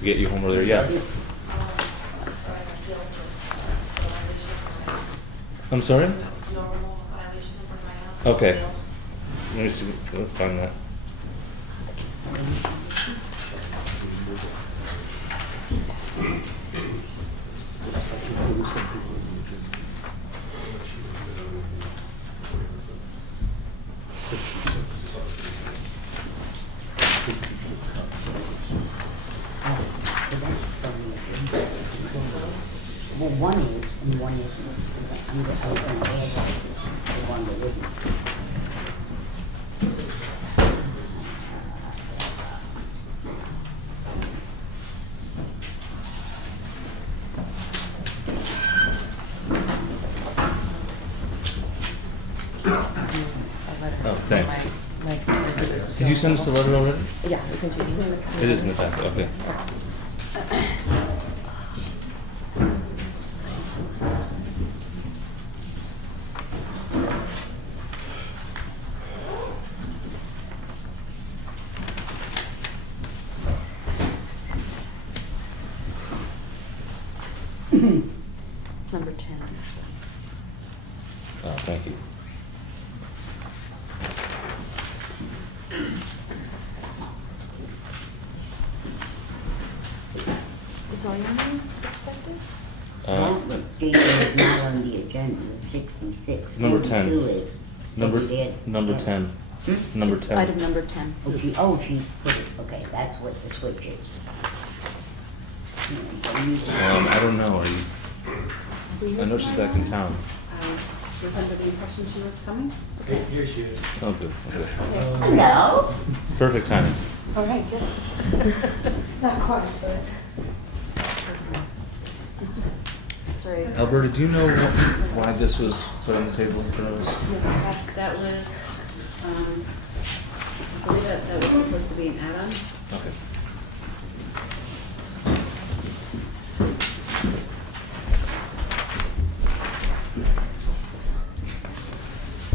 to get you home earlier, yeah. I'm sorry? Okay. Let me see, let's find that. Well, one is and one isn't. I'm going to add the one that isn't. Oh, thanks. Did you send us a letter already? Yeah, it's in the It is in the packet, okay. It's number 10. Oh, thank you. Is all your name expected? Date is not on the agenda, the 66. Number 10. 42 is. So Number, we did. number 10. Number It's 10. item number 10. She put it, okay, that's what the switch is. Yeah, so you I don't know, are you, I know she's back in town. Was under the impression she was coming? Here she is. Oh, good, okay. Hello? Perfect timing. All right, good. Not quite, but. Sorry. Alberta, do you know why this was put on the table in front of us? That was, I believe that was supposed to be an add-on. Okay.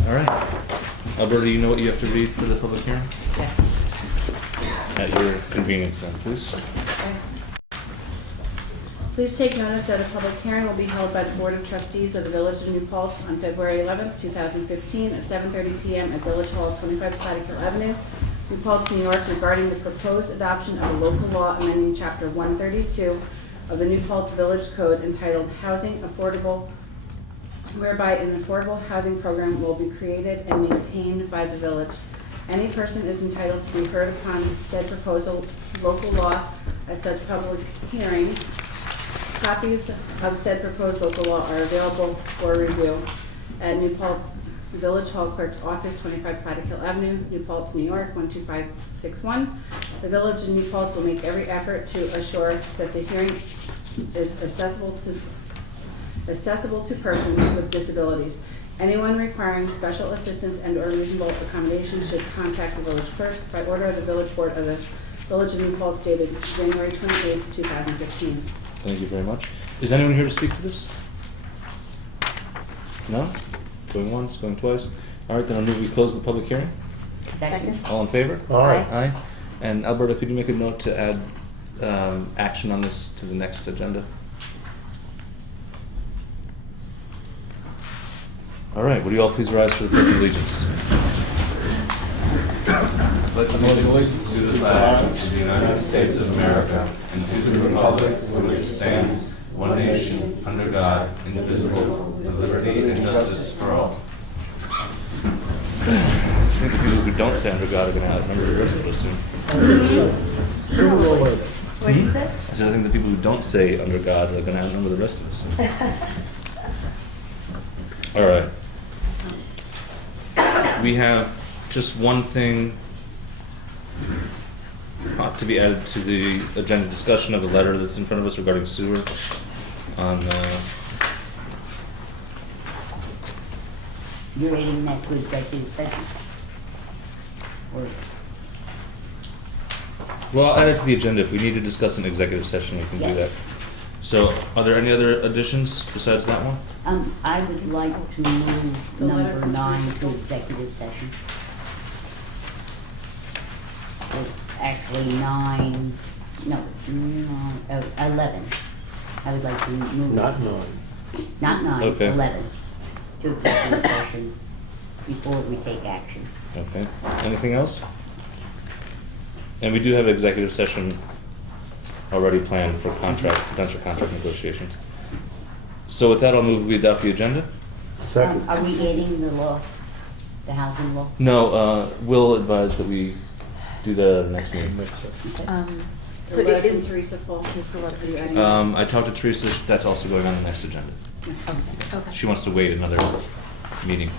All right. Alberta, you know what you have to read for the public hearing? Yes. At your convenience then, please. Please take notice that a public hearing will be held by the Board of Trustees of the Village of New Paltz on February 11th, 2015 at 7:30 p.m. at Village Hall, 25 Plattekill Avenue, New Paltz, New York, regarding the proposed adoption of a local law amending Chapter 132 of the New Paltz Village Code entitled Housing Affordable, whereby an affordable housing program will be created and maintained by the village. Any person is entitled to be heard upon said proposal local law at such public hearing. Copies of said proposed local law are available for review at New Paltz Village Hall Clerk's Office, 25 Plattekill Avenue, New Paltz, New York, 12561. The Village of New Paltz will make every effort to assure that the hearing is accessible to persons with disabilities. Anyone requiring special assistance and/or reasonable accommodations should contact the village clerk by order of the village board of the Village of New Paltz dated January 28th, 2015. Thank you very much. Is anyone here to speak to this? No? Going once, going twice? All right, then I'll move we close the public hearing. Second. All in favor? Aye. Aye. And Alberta, could you make a note to add action on this to the next agenda? All right, would you all please rise for the Pledge of Allegiance? Pledge allegiance to the flag of the United States of America and to the republic for which it stands, one nation, under God, indivisible, with liberty and justice for all. I think the people who don't say under God are going to outnumber the rest of us soon. What did you say? I said I think the people who don't say under God are going to outnumber the rest of us soon. All right. We have just one thing to be added to the agenda: discussion of the letter that's in front of us regarding sewer. You're reading that to executive session? Or, Well, I'll add it to the agenda. If we need to discuss an executive session, we can do that. Yes. So, are there any other additions besides that one? I would like to move The letter number from 9 to principal. executive session. It's actually 9 No, it's 11. I would like to move. Not 9. Not 9, Okay. 11. To executive session before we take action. Okay. Anything else? And we do have executive session already planned for potential contract negotiations. So with that, I'll move we adopt the agenda. Second. Are we adding the law, the housing law? No, we'll advise that we do that at the next meeting. Okay. So So letter it from is, Teresa Full. is the letter from I talked to Teresa, that's also going on the next agenda. okay. She wants to wait another meeting.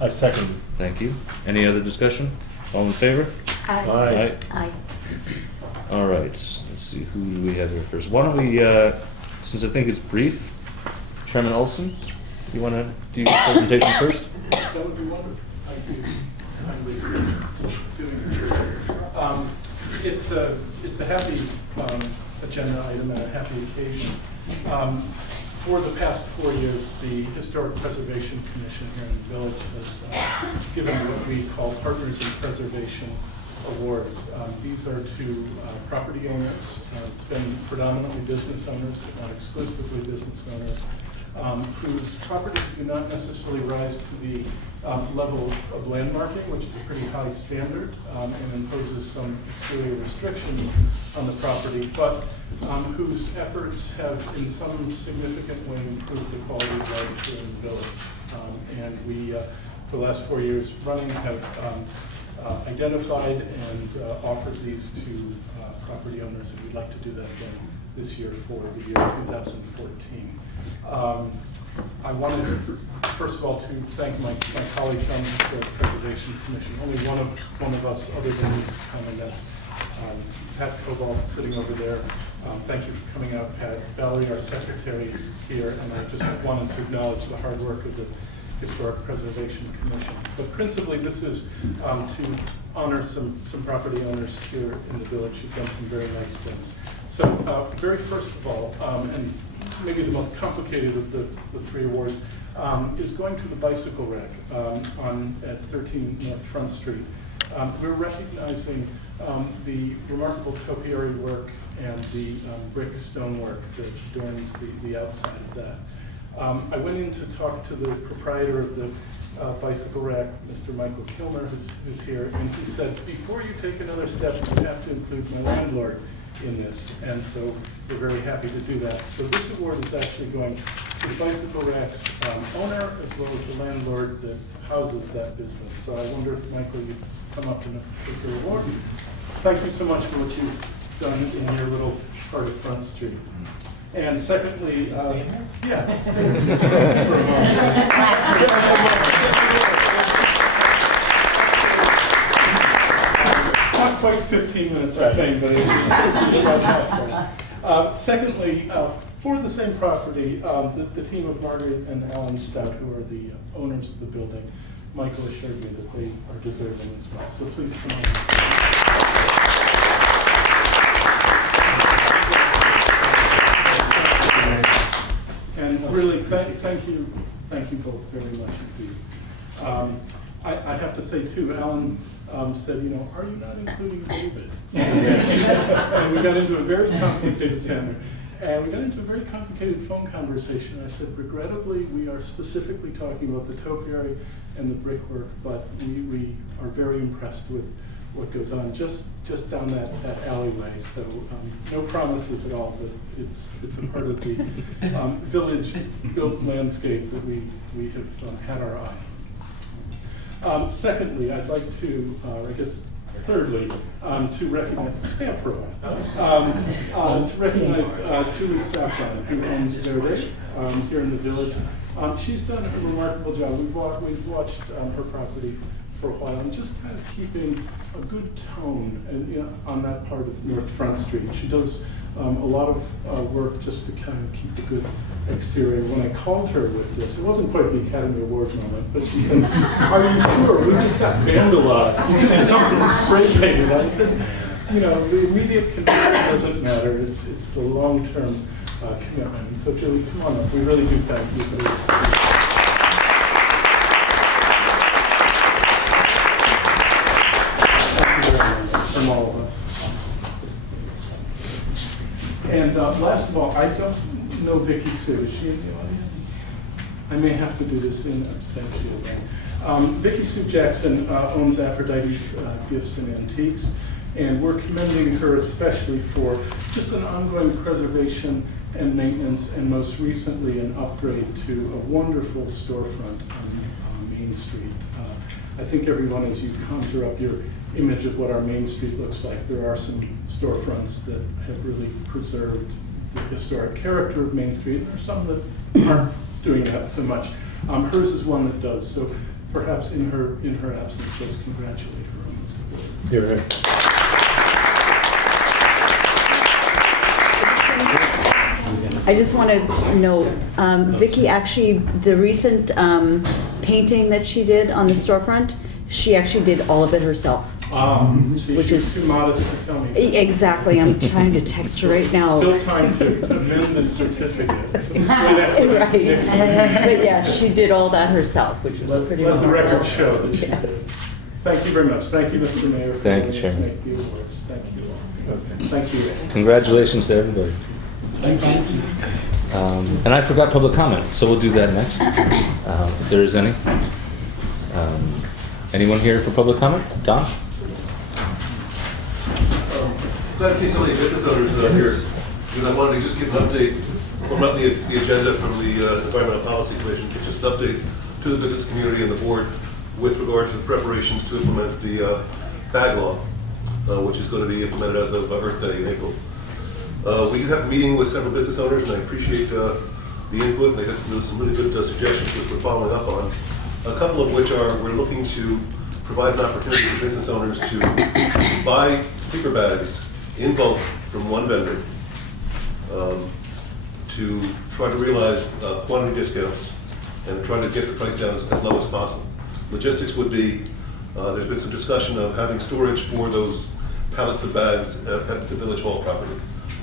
I second. Thank you. Any other discussion? All in favor? Aye. Aye. All right, let's see, who do we have here first? Why don't we, since I think it's brief, Chairman Olson, you want to do your presentation first? That would be wonderful. Thank you kindly for doing it. It's a happy agenda item and a happy occasion. For the past 4 years, the Historic Preservation Commission here in the village has given what we call Partners in Preservation Awards. These are to property owners. It's been predominantly business owners, but not exclusively business owners, whose properties do not necessarily rise to the level of landmarking, which is a pretty high standard and imposes some exterior restrictions on the property, but whose efforts have in some significant way improved the quality of life here in the village. And we, for the last 4 years running, have identified and offered these to property owners, and we'd like to do that again this year for the year 2014. I wanted, first of all, to thank my colleagues on the Preservation Commission. Only one of us other than me, and that's Pat Cobalt sitting over there. Thank you for coming out, Pat. Valerie, our secretary, is here, and I just wanted to acknowledge the hard work of the Historic Preservation Commission. But principally, this is to honor some property owners here in the village who've done some very nice things. So very first of all, and maybe the most complicated of the 3 awards, is going to the bicycle rack at 13 North Front Street. We're recognizing the remarkable topiary work and the brick stonework that adorns the outside of that. I went in to talk to the proprietor of the bicycle rack, Mr. Michael Kilmer, who's here, and he said, before you take another step, you have to include my landlord in this, and so we're very happy to do that. So this award is actually going to the bicycle rack's owner as well as the landlord that houses that business. So I wonder if, Michael, you'd come up and take your award. Thank you so much for what you've done in your little part of Front Street. And secondly, yeah, stay for a moment. Not quite 15 minutes, I think, but secondly, for the same property, the team of Margaret and Alan Stout, who are the owners of the building, Michael assured me that they are deserving as well. So please come on. And really, thank you both very much indeed. I have to say too, Alan said, are you not including David in this? And we got into a very complicated phone conversation. I said, regrettably, we are specifically talking about the topiary and the brickwork, but we are very impressed with what goes on just down that alleyway. So no promises at all, but it's a part of the village-built landscape that we have had our eye on. Secondly, I'd like to, thirdly, to recognize, stand for a while, to recognize Julie Saffron, who owns Verde here in the village. She's done a remarkable job. We've watched her property for a while and just kind of keeping a good tone on that part of North Front Street. She does a lot of work just to kind of keep a good exterior. When I called her with this, it wasn't quite the Academy Award moment, but she said, are you sure? We just got vandalized. Something was spray painted. I said, the immediate condition doesn't matter. It's the long-term commitment. And so Julie, come on up. We really do thank you for this. from all of us. And last of all, I don't know Vicky Sue. Is she in the audience? I may have to do this in absentia again. Vicky Sue Jackson owns Aphrodite's Gifts and Antiques, and we're commending her especially for just an ongoing preservation and maintenance, and most recently an upgrade to a wonderful storefront on Main Street. I think everyone, as you conjure up your image of what our Main Street looks like, there are some storefronts that have really preserved the historic character of Main Street. There are some that aren't doing that so much. Hers is one that does, so perhaps in her absence, let's congratulate her on this award. Here, here. I just want to note, Vicky actually, the recent painting that she did on the storefront, she actually did all of it herself. See, Which she's is- too modest to tell me. Exactly, I'm trying to text her right now. Still time to amend this certificate. Right, but yeah, she did all that herself, which is pretty Let the remarkable. record show that she did. Yes. Thank you very much. Thank you, Mr. Mayor. for Thank you, letting us Chairman. make the awards. Thank you all. Thank you. Congratulations to everybody. And thank you. And I forgot public comment, so we'll do that next, if there is any. Anyone here for public comment? Don? Glad to see so many business owners here, because I wanted to just give an update, well, not the agenda from the Environmental Policy Commission, but just an update to the business community and the board with regard to the preparations to implement the bag law, which is going to be implemented as of Earth Day in April. We did have a meeting with several business owners, and I appreciate the input. They had some really good suggestions which we're following up on. A couple of which are we're looking to provide an opportunity for business owners to buy paper bags in bulk from one vendor to try to realize quantity discounts and try to get the price down as low as possible. Logistics would be, there's been some discussion of having storage for those pallets of bags at the Village Hall property.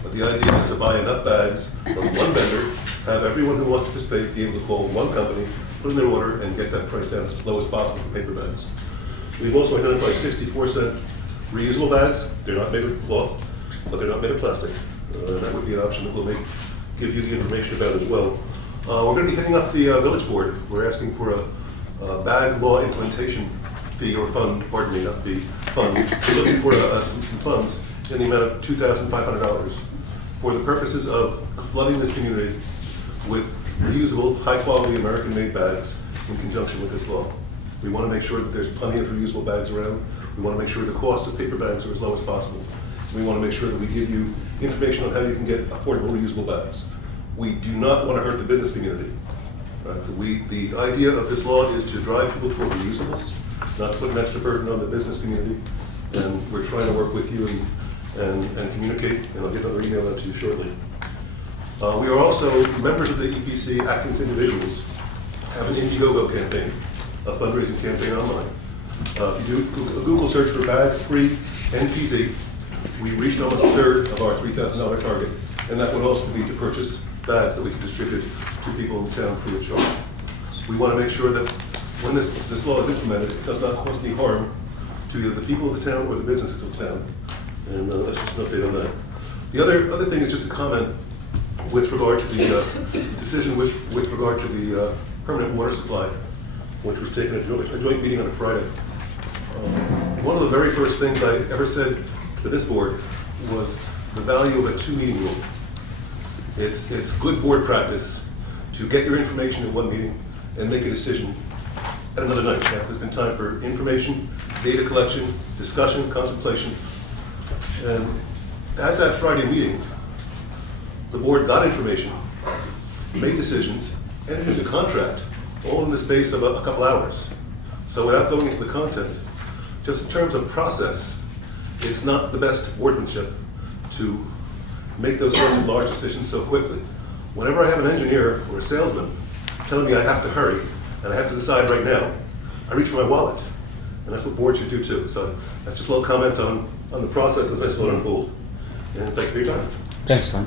But the idea is to buy enough bags from one vendor, have everyone who wants to participate be able to call one company, put in their order, and get that price down as low as possible for paper bags. We've also identified 64-cent reusable bags. They're not made of cloth, but they're not made of plastic. That would be an option that we'll give you the information about as well. We're going to be hitting up the village board. We're asking for a bag law implementation fee or fund, pardon me, not fee, fund. We're looking for some funds in the amount of $2,500 for the purposes of flooding this community with reusable, high-quality American-made bags in conjunction with this law. We want to make sure that there's plenty of reusable bags around. We want to make sure the cost of paper bags are as low as possible. We want to make sure that we give you information on how you can get affordable reusable bags. We do not want to hurt the business community. The idea of this law is to drive people toward reusables, not to put an extra burden on the business community. And we're trying to work with you and communicate, and I'll get another email out to you shortly. We are also members of the EPC Atkins Individuals have an Indiegogo campaign, a fundraising campaign online. If you do a Google search for bag-free NPZ, we reached almost a third of our $3,000 target, and that would also be to purchase bags that we can distribute to people in town free of charge. We want to make sure that when this law is implemented, it does not cause any harm to either the people of the town or the businesses of the town. And that's just an update on that. The other thing is just a comment with regard to the decision with regard to the permanent water supply, which was taken at a joint meeting on a Friday. One of the very first things I ever said to this board was the value of a 2-meeting rule. It's good board practice to get your information in one meeting and make a decision at another night. Now, there's been time for information, data collection, discussion, contemplation. And at that Friday meeting, the board got information, made decisions, entered into contract, all in the space of a couple hours. So without going into the content, just in terms of process, it's not the best boardmanship to make those sorts of large decisions so quickly. Whenever I have an engineer or a salesman telling me I have to hurry and I have to decide right now, I reach for my wallet. And that's what boards should do too. So that's just a little comment on the process as I saw it unfold. And thank you for your time. Thanks, Don.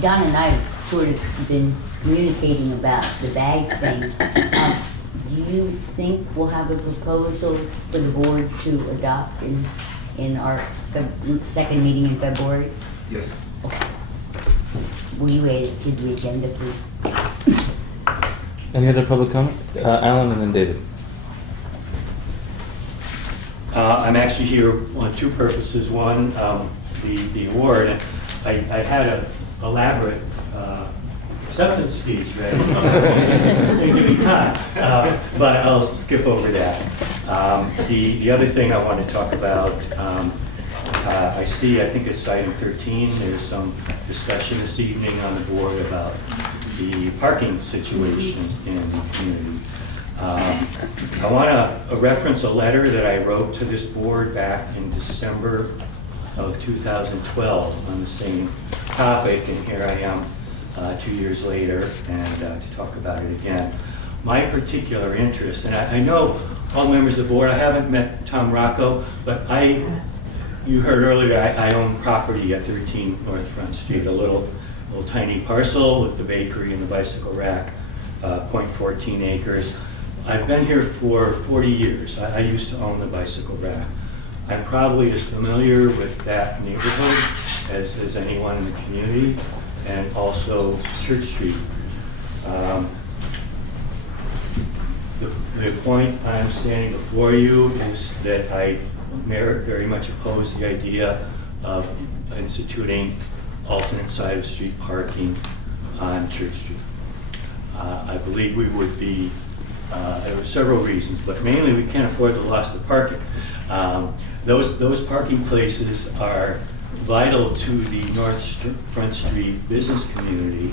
Don and I have sort of been communicating about the bag thing. you think we'll have a proposal for the board to adopt in our second meeting in February? Yes. Will you add it to the agenda, please? Any other public comment? Alan and then David. I'm actually here on two purposes. One, the award. I had an elaborate acceptance speech ready. They give me time, but I'll skip over that. The other thing I want to talk about, I think it's item 13. There's some discussion this evening on the board about the parking situation in the community. I want to reference a letter that I wrote to this board back in December of 2012 on the same topic, and here I am 2 years later and to talk about it again. My particular interest, and I know all members of the board, I haven't met Tom Rocco, but you heard earlier, I own property at 13 North Front Street, a little tiny parcel with the bakery and the bicycle rack, 0.14 acres. I've been here for 40 years. I used to own the bicycle rack. I'm probably as familiar with that neighborhood as anyone in the community, and also Church Street. The point I'm standing before you is that I very much oppose the idea of instituting alternate side of street parking on Church Street. I believe we would be, there were several reasons, but mainly we can't afford the loss of parking. Those parking places are vital to the North Front Street business community,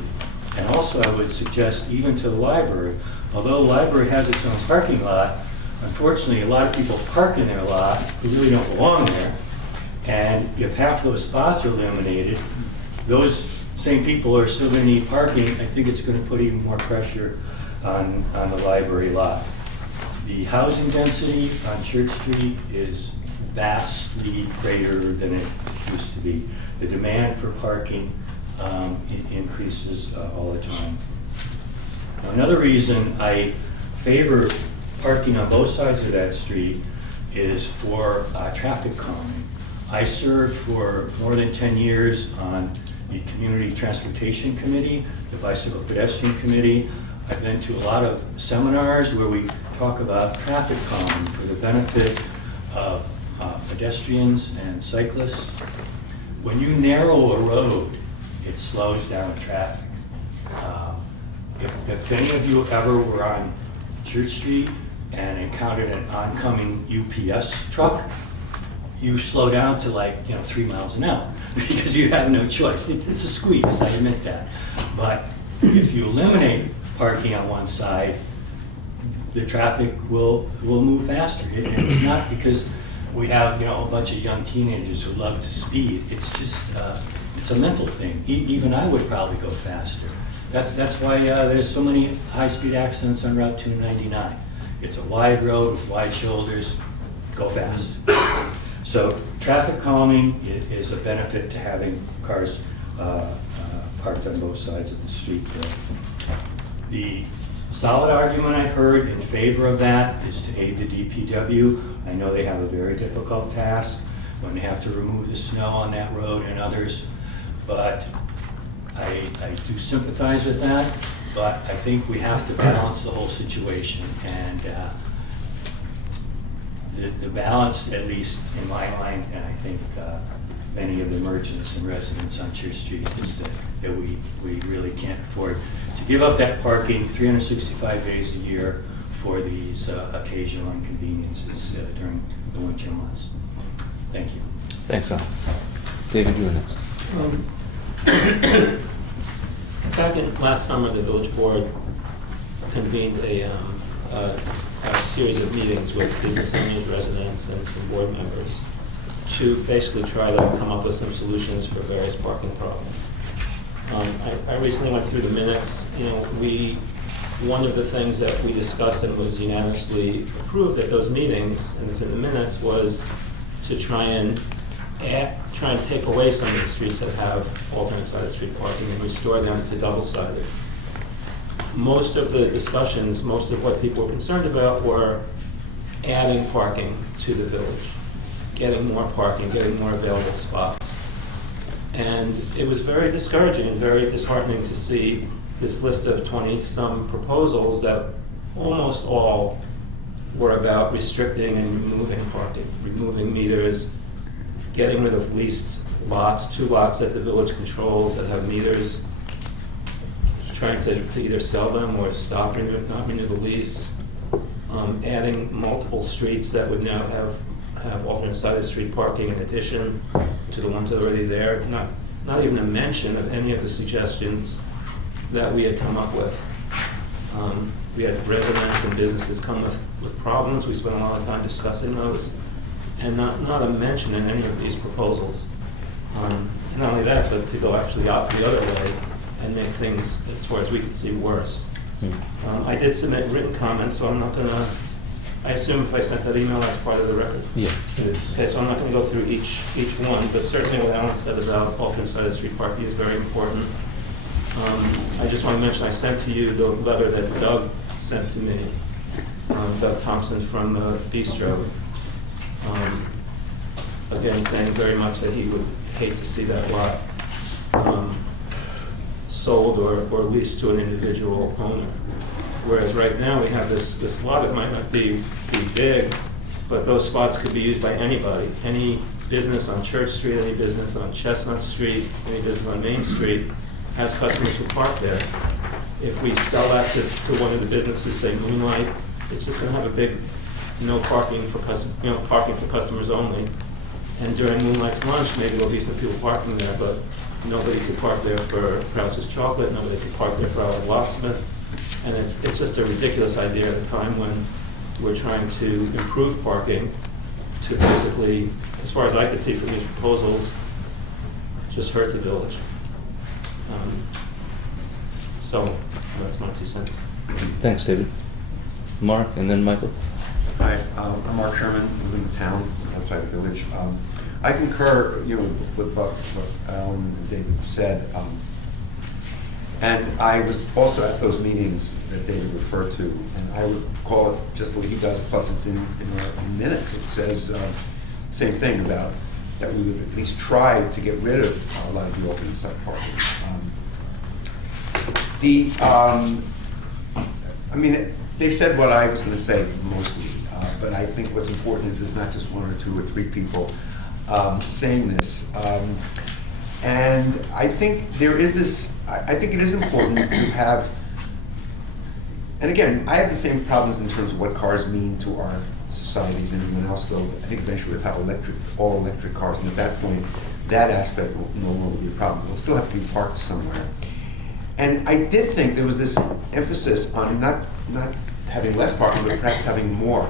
and also I would suggest even to the library. Although the library has its own parking lot, unfortunately a lot of people park in their lot who really don't belong there, and if half those spots are eliminated, those same people are still going to need parking. I think it's going to put even more pressure on the library lot. The housing density on Church Street is vastly greater than it used to be. The demand for parking increases all the time. Now, another reason I favor parking on both sides of that street is for traffic calming. I served for more than 10 years on the Community Transportation Committee, the Bicycle Pedestrian Committee. I've been to a lot of seminars where we talk about traffic calming for the benefit of pedestrians and cyclists. When you narrow a road, it slows down traffic. If any of you ever were on Church Street and encountered an oncoming UPS truck, you slow down to 3 miles an hour because you have no choice. It's a squeeze, I admit that. But if you eliminate parking on one side, the traffic will move faster. It's not because we have a bunch of young teenagers who love to speed. It's just it's a mental thing. Even I would probably go faster. That's why there's so many high-speed accidents on Route 299. It's a wide road with wide shoulders. Go fast. So traffic calming is a benefit to having cars parked on both sides of the street. The solid argument I've heard in favor of that is to aid the DPW. I know they have a very difficult task when they have to remove the snow on that road and others, but I do sympathize with that, but I think we have to balance the whole situation, and the balance, at least in my mind, and I think many of the merchants and residents on Church Street, is that we really can't afford to give up that parking 365 days a year for these occasional inconveniences during the winter months. Thank you. Thanks, Al. David, you were next. Back in last summer, the village board convened a series of meetings with business owners, residents, and some board members to basically try to come up with some solutions for various parking problems. I recently went through the minutes. One of the things that we discussed and was unanimously approved at those meetings, and it's in the minutes, was to try and take away some of the streets that have alternate side of street parking and restore them to double-sided. most of the discussions, most of what people were concerned about were adding parking to the village, getting more parking, getting more available spots. And it was very discouraging and very disheartening to see this list of 20-some proposals that almost all were about restricting and removing parking, removing meters, getting rid of leased lots, 2 lots that the village controls that have meters, trying to either sell them or not renew the lease, adding multiple streets that would now have alternate side of the street parking in addition to the ones that are already there. Not even a mention of any of the suggestions that we had come up with. We had residents and businesses come with problems. We spent a lot of time discussing those, and not a mention in any of these proposals. Not only that, but to go actually out the other way and make things, as far as we could see, worse. I did submit written comments, so I'm not gonna, I assume if I sent that email, that's part of the record. Yeah. Okay, so I'm not gonna go through each one, but certainly what Alan said about alternate side of the street parking is very important. I just want to mention, I sent to you the letter that Doug sent to me, Doug Thompson from the Bistro. Again, saying very much that he would hate to see that lot sold or leased to an individual owner. Whereas right now, we have this lot that might not be big, but those spots could be used by anybody. Any business on Church Street, any business on Chestnut Street, any business on Main Street has customers who park there. If we sell that to one of the businesses, say Moonlight, it's just going to have a big no parking for parking for customers only. And during Moonlight's lunch, maybe there'll be some people parking there, but nobody could park there for Krause's Chocolate, nobody could park there for our Locksmith. And it's just a ridiculous idea at a time when we're trying to improve parking to basically, as far as I could see from these proposals, just hurt the village. So that's my 2 cents. Thanks, David. Mark, and then Michael. Hi, I'm Mark Sherman, living in town outside the village. I concur, with what Alan and David said, and I was also at those meetings that David referred to, and I would call it just what he does, plus it's in minutes. It says same thing about that we would at least try to get rid of a lot of the alternate side parking. They've said what I was going to say mostly, but I think what's important is there's not just 1 or 2 or 3 people saying this. And I think there is this, I think it is important to have, and again, I have the same problems in terms of what cars mean to our societies and everyone else, though I think eventually we'll have all electric cars, and at that point, that aspect will no longer be a problem. They'll still have to be parked somewhere. And I did think there was this emphasis on not having less parking, but perhaps having more.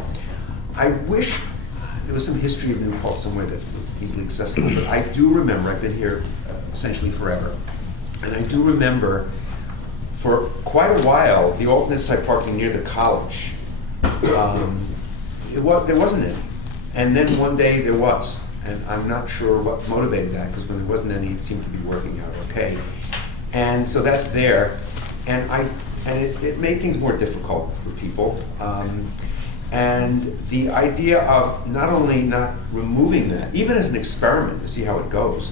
I wish there was some history of New Paltz somewhere that was easily accessible, but I do remember, I've been here essentially forever, and I do remember for quite a while, the alternate side parking near the college, there wasn't any. And then one day there was, and I'm not sure what motivated that, because when there wasn't any, it seemed to be working out okay. And so that's there, and it made things more difficult for people. And the idea of not only not removing that, even as an experiment to see how it goes,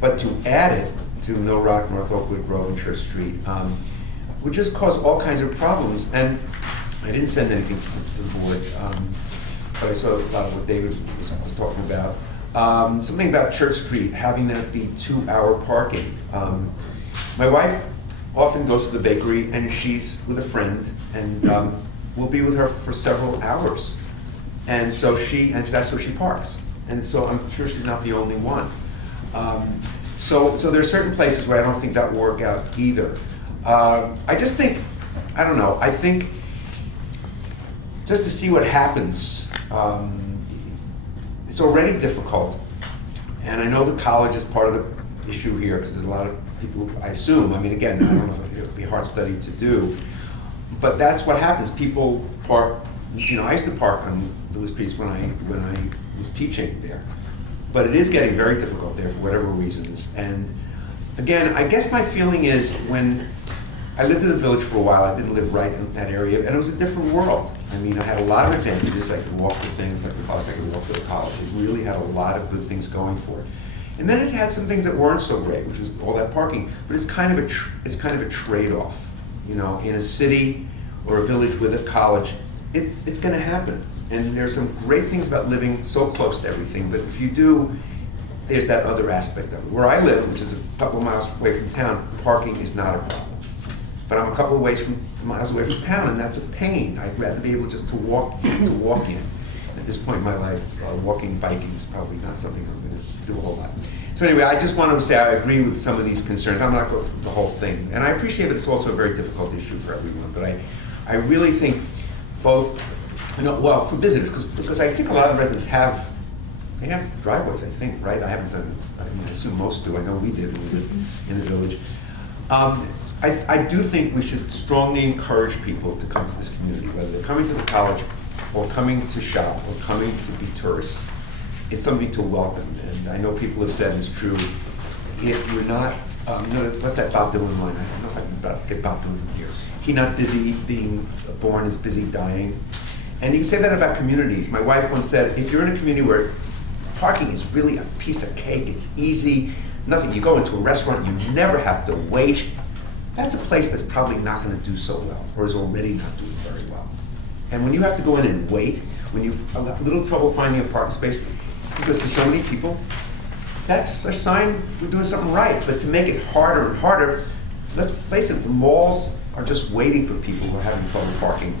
but to add it to Mill Rock, North Oakwood, Grove, and Church Street would just cause all kinds of problems. And I didn't send anything to the board, but I saw a lot of what David was talking about. Something about Church Street, having that be 2-hour parking. My wife often goes to the bakery, and she's with a friend, and we'll be with her for several hours. And so that's where she parks. And so I'm sure she's not the only one. So there are certain places where I don't think that will work out either. I just think, I don't know, I think just to see what happens, it's already difficult. And I know the college is part of the issue here, because there's a lot of people, I assume, I mean, again, I don't know if it would be a hard study to do, but that's what happens. People park, I used to park on those streets when I was teaching there. But it is getting very difficult there for whatever reasons. And again, I guess my feeling is when I lived in the village for a while. I didn't live right in that area, and it was a different world. I mean, I had a lot of advantages. I could walk to things like the house. I could walk to the college. It really had a lot of good things going for it. And then it had some things that weren't so great, which was all that parking. But it's kind of a trade-off, you know. In a city or a village with a college, it's going to happen. And there's some great things about living so close to everything. But if you do, there's that other aspect of it. Where I live, which is a couple of miles away from town, parking is not a problem. But I'm a couple of miles away from town, and that's a pain. I'd rather be able just to walk in. At this point in my life, walking, biking is probably not something I'm going to do a whole lot. So anyway, I just want to say I agree with some of these concerns. I'm not going to go through the whole thing. And I appreciate that it's also a very difficult issue for everyone. But I really think both, well, for visitors, because I think a lot of residents have driveways, I think, right? I haven't done this. I mean, I assume most do. I know we did when we lived in the village. I do think we should strongly encourage people to come to this community, whether they're coming to the college or coming to shop or coming to be tourists. It's something to welcome. And I know people have said it's true. If you're not, what's that Bob Dylan line? I don't know if I can get Bob Dylan here. He not busy being born is busy dying. And you can say that about communities. My wife once said, if you're in a community where parking is really a piece of cake, it's easy, nothing. You go into a restaurant, you never have to wait. That's a place that's probably not going to do so well, or is already not doing very well. And when you have to go in and wait, when you've a little trouble finding a parking space, because to so many people, that's a sign we're doing something right. But to make it harder and harder, let's face it, the malls are just waiting for people who are having trouble parking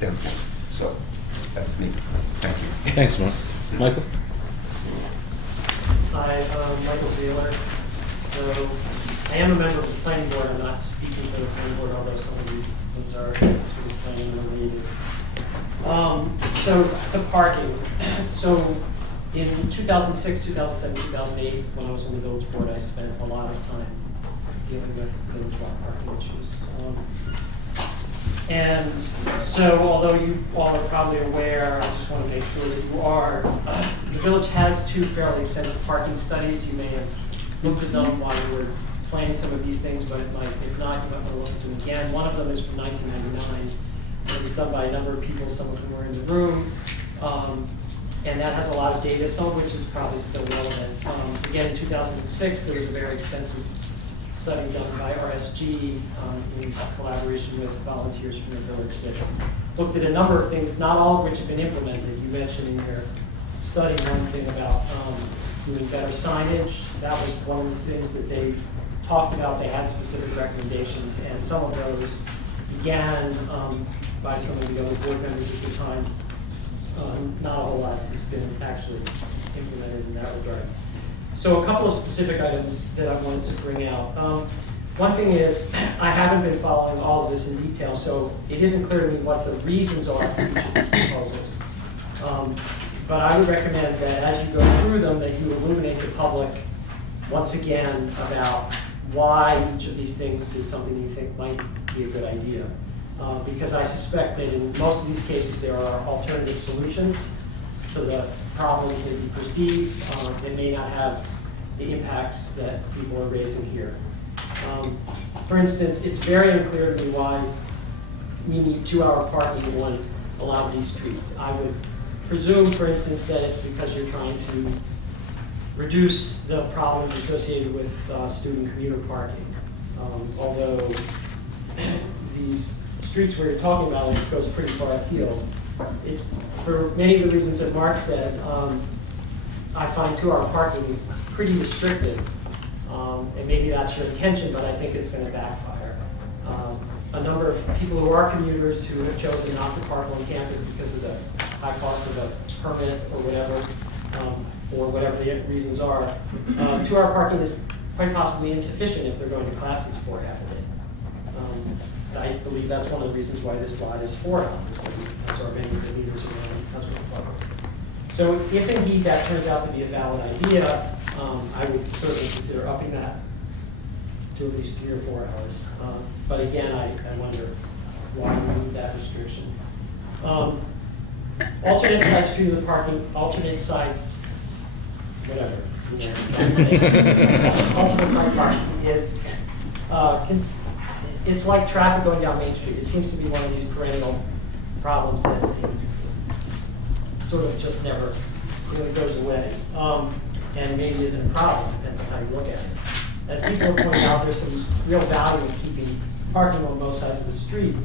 downtown. So that's me. Thank you. Thanks, Mark. Michael? Hi, Michael Zeeler. So I am a member of the planning board. I'm not speaking for the planning board, although some of these things are sort of planning related. So the parking. So in 2006, 2007, 2008, when I was on the village board, I spent a lot of time dealing with village-wide parking issues. And so, although you all are probably aware, I just want to make sure that you are, the village has two fairly extensive parking studies. You may have looked at them while you were planning some of these things, but if not, you might want to look at them again. One of them is from 1999. It was done by a number of people, some of them were in the room. And that has a lot of data, some of which is probably still relevant. Again, in 2006, there was a very extensive study done by RSG in collaboration with volunteers from the village that looked at a number of things, not all of which have been implemented. You mentioned in your study one thing about doing better signage. That was one of the things that they talked about. They had specific recommendations, and some of those began by some of the other board members at the time. Not a whole lot has been actually implemented in that regard. So a couple of specific items that I wanted to bring out. One thing is, I haven't been following all of this in detail, so it isn't clear to me what the reasons are for each of these proposals. But I would recommend that as you go through them, that you illuminate the public once again about why each of these things is something you think might be a good idea. Because I suspect that in most of these cases there are alternative solutions to the problems that you perceive. It may not have the impacts that people are raising here. For instance, it's very unclear to me why we need 2-hour parking on allowed these streets. I would presume, for instance, that it's because you're trying to reduce the problems associated with student commuter parking. Although these streets where you're talking about it goes pretty far afield. For many of the reasons that Mark said, I find 2-hour parking pretty restrictive. And maybe that's your intention, but I think it's going to backfire. A number of people who are commuters who have chosen not to park on campus because of the high cost of a permit or whatever the reasons are, 2-hour parking is quite possibly insufficient if they're going to classes for half a day. I believe that's one of the reasons why this lot is 4 hours, absorbing the meters around Councilman Clark. So if indeed that turns out to be a valid idea, I would certainly consider upping that to at least 3 or 4 hours. But again, I wonder why we need that restriction. Alternate side street parking, alternate side, whatever. Alternate side parking is it's like traffic going down Main Street. It seems to be one of these perennial problems that sort of just never really goes away. And maybe isn't a problem, depends on how you look at it. As people have pointed out, there's some real value in keeping parking on both sides of the street.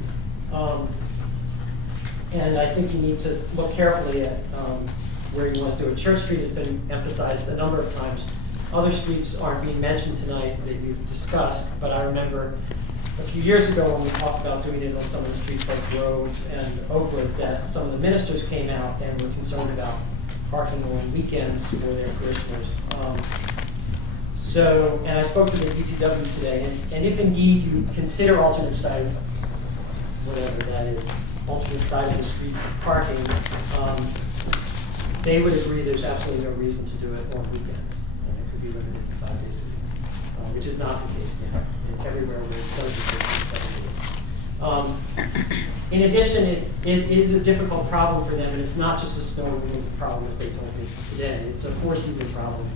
And I think you need to look carefully at where you want to do it. Church Street has been emphasized a number of times. Other streets aren't being mentioned tonight that you've discussed, but I remember a few years ago when we talked about doing it on some of the streets like Grove and Oakwood, that some of the ministers came out and were concerned about parking on weekends for their parishioners. And I spoke to the DPW today, and if indeed you consider alternate side, whatever that is, alternate side of the street parking, they would agree there's absolutely no reason to do it on weekends. And it could be limited to 5 days a week, which is not the case now. Everywhere where it's closed 7 days. In addition, it is a difficult problem for them, and it's not just a snow removal problem, as they told me today. It's a 4-season problem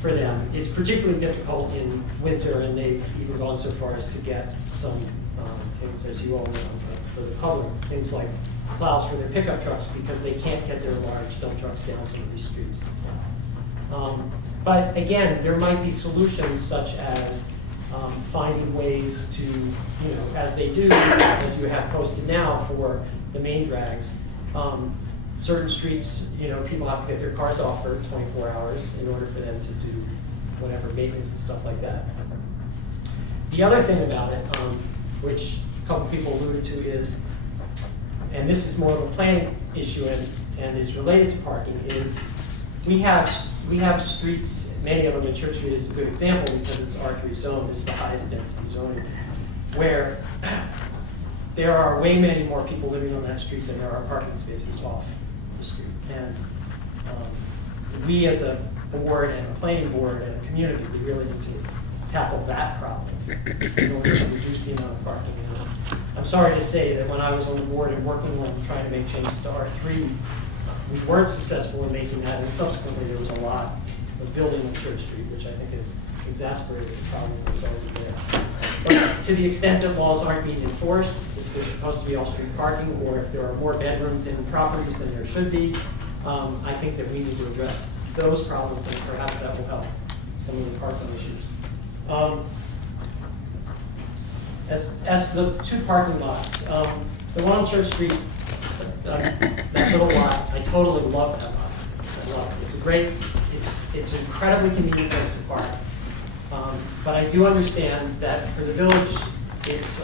for them. It's particularly difficult in winter, and they've even gone so far as to get some things, as you all know, for the public, things like plows for their pickup trucks, because they can't get their large dump trucks down some of these streets. But again, there might be solutions such as finding ways to, as they do, as you have posted now for the main drags, certain streets, people have to get their cars off for 24 hours in order for them to do whatever maintenance and stuff like that. The other thing about it, which a couple people alluded to, is, and this is more of a planning issue and is related to parking, is we have streets, many of them in Church Street is a good example because it's R3 zone, it's the highest density zoning, where there are way many more people living on that street than there are parking spaces off the street. And we as a board and a planning board and a community, we really need to tackle that problem in order to reduce the amount of parking. And I'm sorry to say that when I was on the board and working on trying to make changes to R3, we weren't successful in making that, and subsequently there was a lot of building on Church Street, which I think has exasperated the problem that was already there. But to the extent that laws aren't being enforced, if there's supposed to be all-street parking, or if there are more bedrooms in properties than there should be, I think that we need to address those problems, and perhaps that will help some of the parking issues. As the two parking lots, the one on Church Street, that little lot, I totally love that lot. I love it. It's a great, it's an incredibly convenient place to park. But I do understand that for the village, it's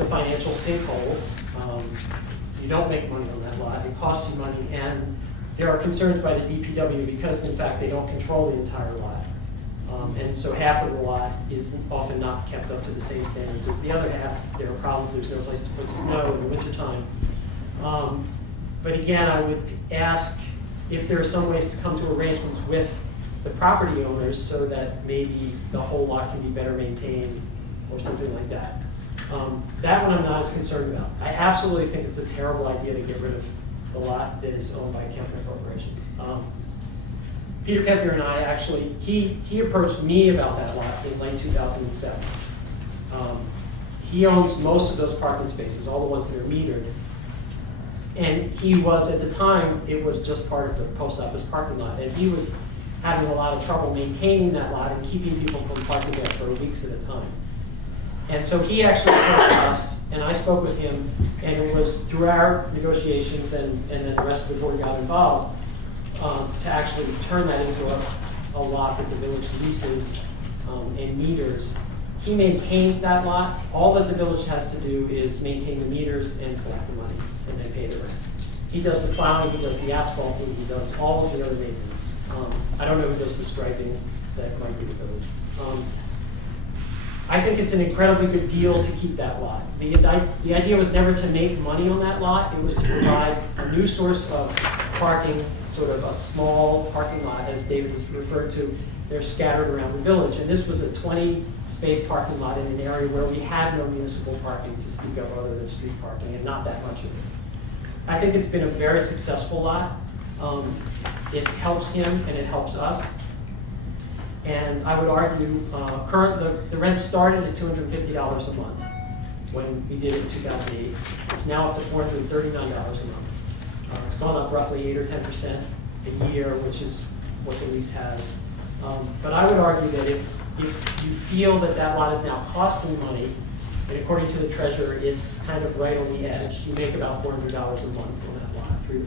a financial sinkhole. You don't make money on that lot. It costs you money, and there are concerns by the DPW because, in fact, they don't control the entire lot. And so half of the lot is often not kept up to the same standards as the other half. There are problems. There's no place to put snow in the wintertime. But again, I would ask if there are some ways to come to arrangements with the property owners so that maybe the whole lot can be better maintained or something like that. That one I'm not as concerned about. I absolutely think it's a terrible idea to get rid of the lot that is owned by Kempner Corporation. Peter Kempner and I actually, he approached me about that lot in late 2007. He owns most of those parking spaces, all the ones that are metered. And he was, at the time, it was just part of the post office parking lot. And he was having a lot of trouble maintaining that lot and keeping people from parking there for weeks at a time. And so he actually approached us, and I spoke with him, and it was through our negotiations and then the rest of the board got involved to actually turn that into a lot that the village leases and meters. He maintains that lot. All that the village has to do is maintain the meters and collect the money, and then pay the rent. He does the plowing, he does the asphalting, he does all of the other maintenance. I don't know who does the striping, that might be the village. I think it's an incredibly good deal to keep that lot. The idea was never to make money on that lot, it was to provide a new source of parking, sort of a small parking lot, as David has referred to. They're scattered around the village, and this was a 20-space parking lot in an area where we had no municipal parking to speak of other than street parking, and not that much of it. I think it's been a very successful lot. It helps him and it helps us. And I would argue, the rent started at $250 a month when we did it in 2008. It's now up to $439 a month. It's gone up roughly 8 or 10% a year, which is what the lease has. But I would argue that if you feel that that lot is now costing money, and according to the treasurer, it's kind of right on the edge, you make about $400 a month on that lot, $300 to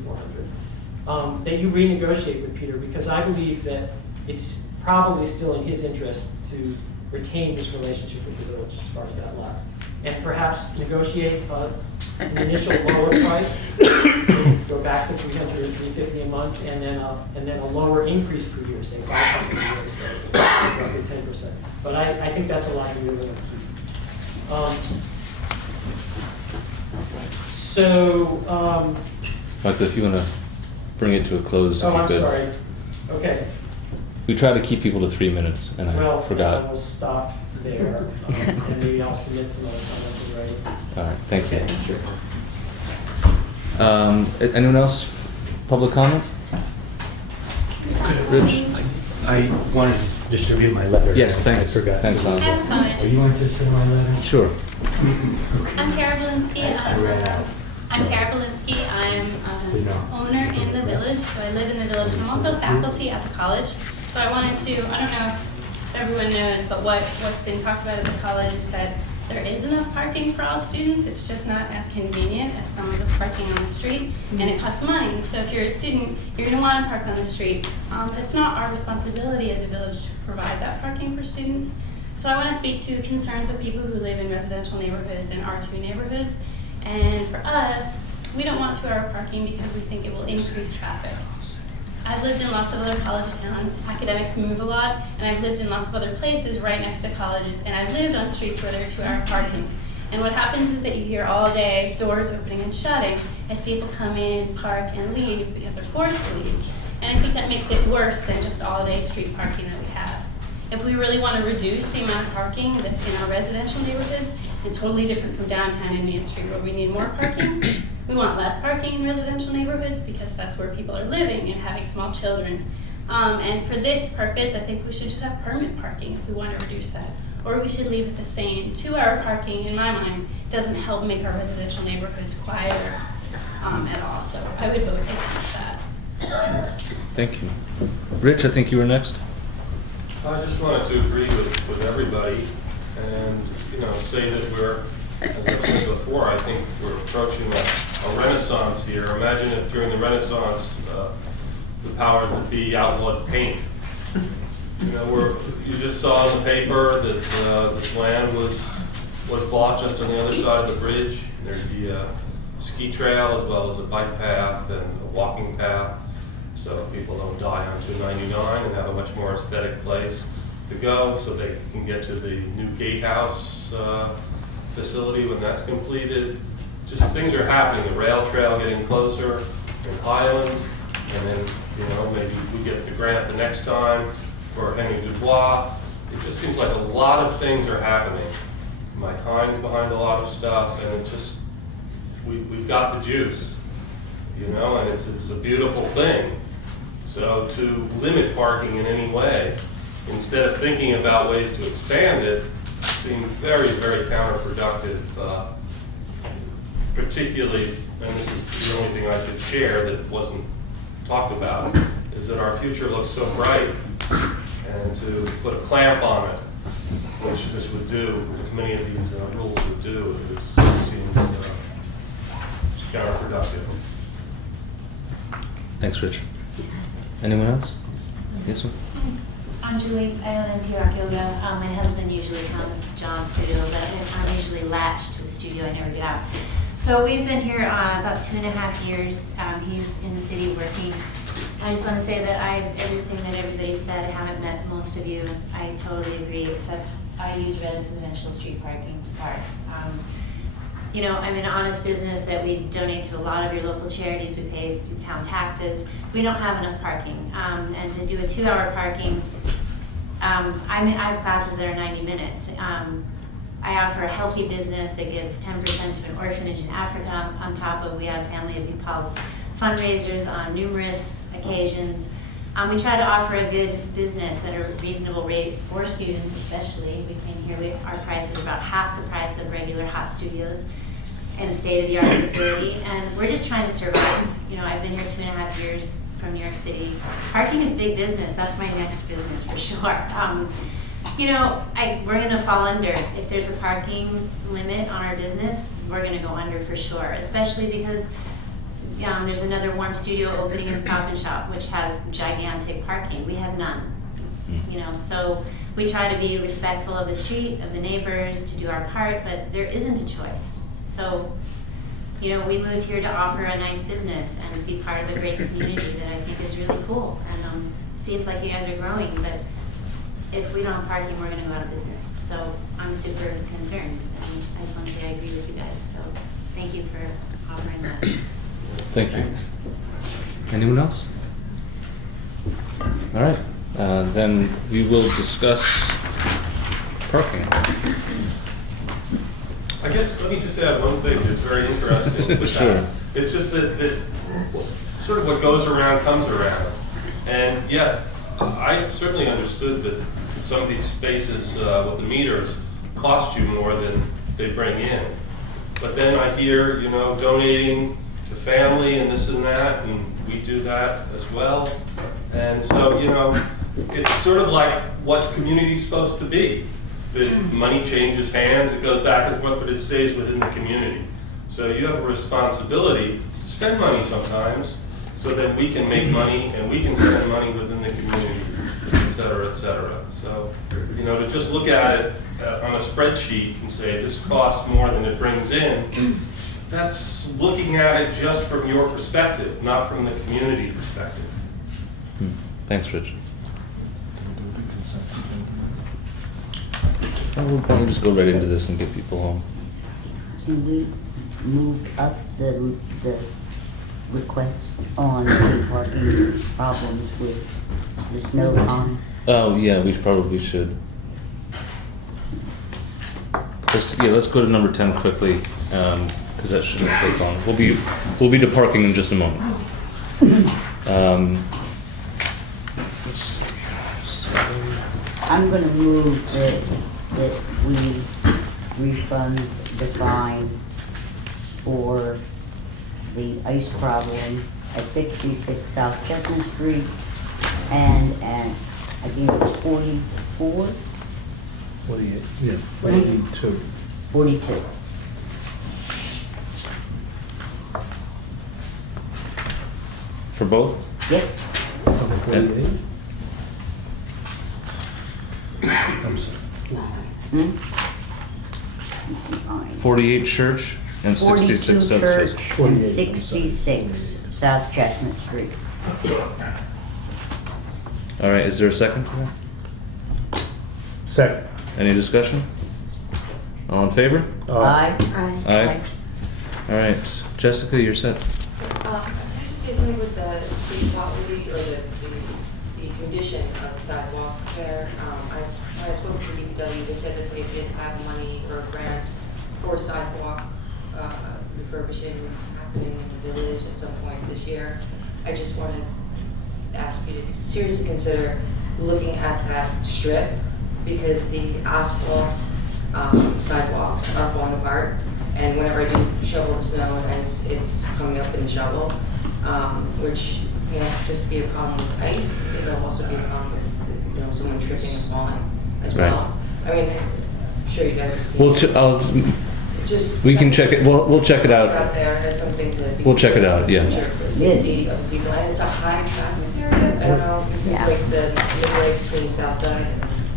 $400, that you renegotiate with Peter, because I believe that it's probably still in his interest to retain this relationship with the village as far as that lot. And perhaps negotiate an initial lower price, go back to $300 or $350 a month, and then a lower increase per year, say $500 a year instead of roughly 10%. But I think that's a line we're going to keep. Michael, if you want to bring it to a close, if Oh, you I'm could. sorry. Okay. We try to keep people to 3 minutes, and I Well, forgot. I will stop there, and maybe I'll submit some other comments in writing. All right, thank you. Okay, sure. Anyone else? Public comment? Rich? I wanted to distribute my letter. Yes, thanks. I forgot. Thanks, I Alonzo. have a comment. Are you interested in my letter? Sure. I'm Kara Belinsky. I'm Kara Belinsky. I'm Good an know. owner in the village, so I live in the village, and I'm also faculty at the college. So I wanted to, I don't know if everyone knows, but what's been talked about at the college is that there is enough parking for all students. It's just not as convenient as some of the parking on the street, and it costs money. So if you're a student, you're going to want to park on the street. But it's not our responsibility as a village to provide that parking for students. So I want to speak to concerns of people who live in residential neighborhoods and R2 neighborhoods. And for us, we don't want 2-hour parking because we think it will increase traffic. I've lived in lots of other college towns. Academics move a lot, and I've lived in lots of other places right next to colleges, and I've lived on streets where there are 2-hour parking. And what happens is that you hear all day doors opening and shutting as people come in, park, and leave because they're forced to leave. And I think that makes it worse than just all-day street parking that we have. If we really want to reduce the amount of parking that's in our residential neighborhoods, and totally different from downtown and Main Street where we need more parking, we want less parking in residential neighborhoods because that's where people are living and having small children. And for this purpose, I think we should just have permanent parking if we want to reduce that. Or we should leave it the same. 2-hour parking, in my mind, doesn't help make our residential neighborhoods quieter at all. So I would vote against that. Thank you. Rich, I think you were next. I just wanted to agree with everybody and, say that we're, as I've said before, I think we're approaching a renaissance here. Imagine if during the Renaissance, the powers that be outlawed paint. You just saw in the paper that this land was bought just on the other side of the bridge. There'd be a ski trail as well as a bike path and a walking path, so people don't die on 299 and have a much more aesthetic place to go, so they can get to the new gatehouse facility when that's completed. Just things are happening. The rail trail getting closer in Highland, and then maybe we get the grant the next time for Henry Dubois. It just seems like a lot of things are happening. Mike Hines behind a lot of stuff, and it just we've got the juice, and it's a beautiful thing. So to limit parking in any way, instead of thinking about ways to expand it, seemed very, very counterproductive, particularly, and this is the only thing I could share that wasn't talked about, is that our future looks so bright, and to put a clamp on it, which this would do, which many of these rules would do, seems counterproductive. Thanks, Rich. Anyone else? Yes, sir. I'm Julie. I own NPR Yoga. My husband usually comes, John Studio, but I'm usually latched to the studio. I never get out. So we've been here about 2.5 years. He's in the city working. I just want to say that everything that everybody said, I haven't met most of you. I totally agree, except I use residential street parking to park. I'm an honest business that we donate to a lot of your local charities. We pay town taxes. We don't have enough parking. And to do a 2-hour parking, I have classes that are 90 minutes. I offer a healthy business that gives 10% to an orphanage in Africa. On top of, we have Family of Paltz fundraisers on numerous occasions. We try to offer a good business at a reasonable rate for students especially. We think here our price is about half the price of regular hot studios in a state-of-the-art facility, and we're just trying to survive. You know, I've been here 2.5 years from New York City. Parking is big business. That's my next business for sure. You know, we're gonna fall under. If there's a parking limit on our business, we're gonna go under for sure, especially because there's another warm studio opening in Stop and Shop, which has gigantic parking. We have none. You know, so we try to be respectful of the street, of the neighbors, to do our part, but there isn't a choice. So, you know, we moved here to offer a nice business and to be part of a great community that I think is really cool. And seems like you guys are growing, but if we don't have parking, we're gonna go out of business. So I'm super concerned, and I just want to say I agree with you guys. So thank you for offering that. Thank you. Anyone else? All right, then we will discuss parking. I guess, let me just add one thing that's very interesting with Sure. that. It's just that sort of what goes around comes around. And yes, I certainly understood that some of these spaces with the meters cost you more than they bring in. But then I hear, you know, donating to family and this and that, and we do that as well. And so, you know, it's sort of like what community's supposed to be. The money changes hands, it goes back and forth, but it stays within the community. So you have a responsibility to spend money sometimes, so that we can make money and we can spend money within the community, et cetera, et cetera. So, you know, to just look at it on a spreadsheet and say this costs more than it brings in, that's looking at it just from your perspective, not from the community perspective. Thanks, Rich. We'll probably just go right into this and get people home. Can we move up the request on the parking problems with the snow on? Oh, yeah, we probably should. Let's go to number 10 quickly, because that shouldn't take long. We'll be to parking in just a moment. Let's see. I'm gonna move that we refund the fine for the ice problem at 66 South Chestnut Street and at, I think it's 44? 48, yeah, 42. 42. For both? Yes. 48? I'm sorry. 48 Church and 66 42 South Church Chestnut. and 48, 66 South Chestnut Street. All right, is there a second to that? Second. Any discussion? All in favor? Aye. Aye. All right, Jessica, you're set. Can I just say something with the quality or the condition of the sidewalk there? When I spoke to the DPW, they said that they did have money or a grant for sidewalk refurbishing happening in the village at some point this year. I just wanted to ask you to seriously consider looking at that strip, because the asphalt sidewalks are falling apart, and whenever I do shovel the snow and ice, it's coming up in the shovel, which won't just be a problem with ice, it'll also be a problem with, you know, someone tripping and falling as well. I mean, I'm sure you guys have seen. Just we can check it. We'll check it out. Out there as something to be We'll check it out. Yeah. for the safety of the people, and it's a high traffic area. I don't know, because it's like the midway between Southside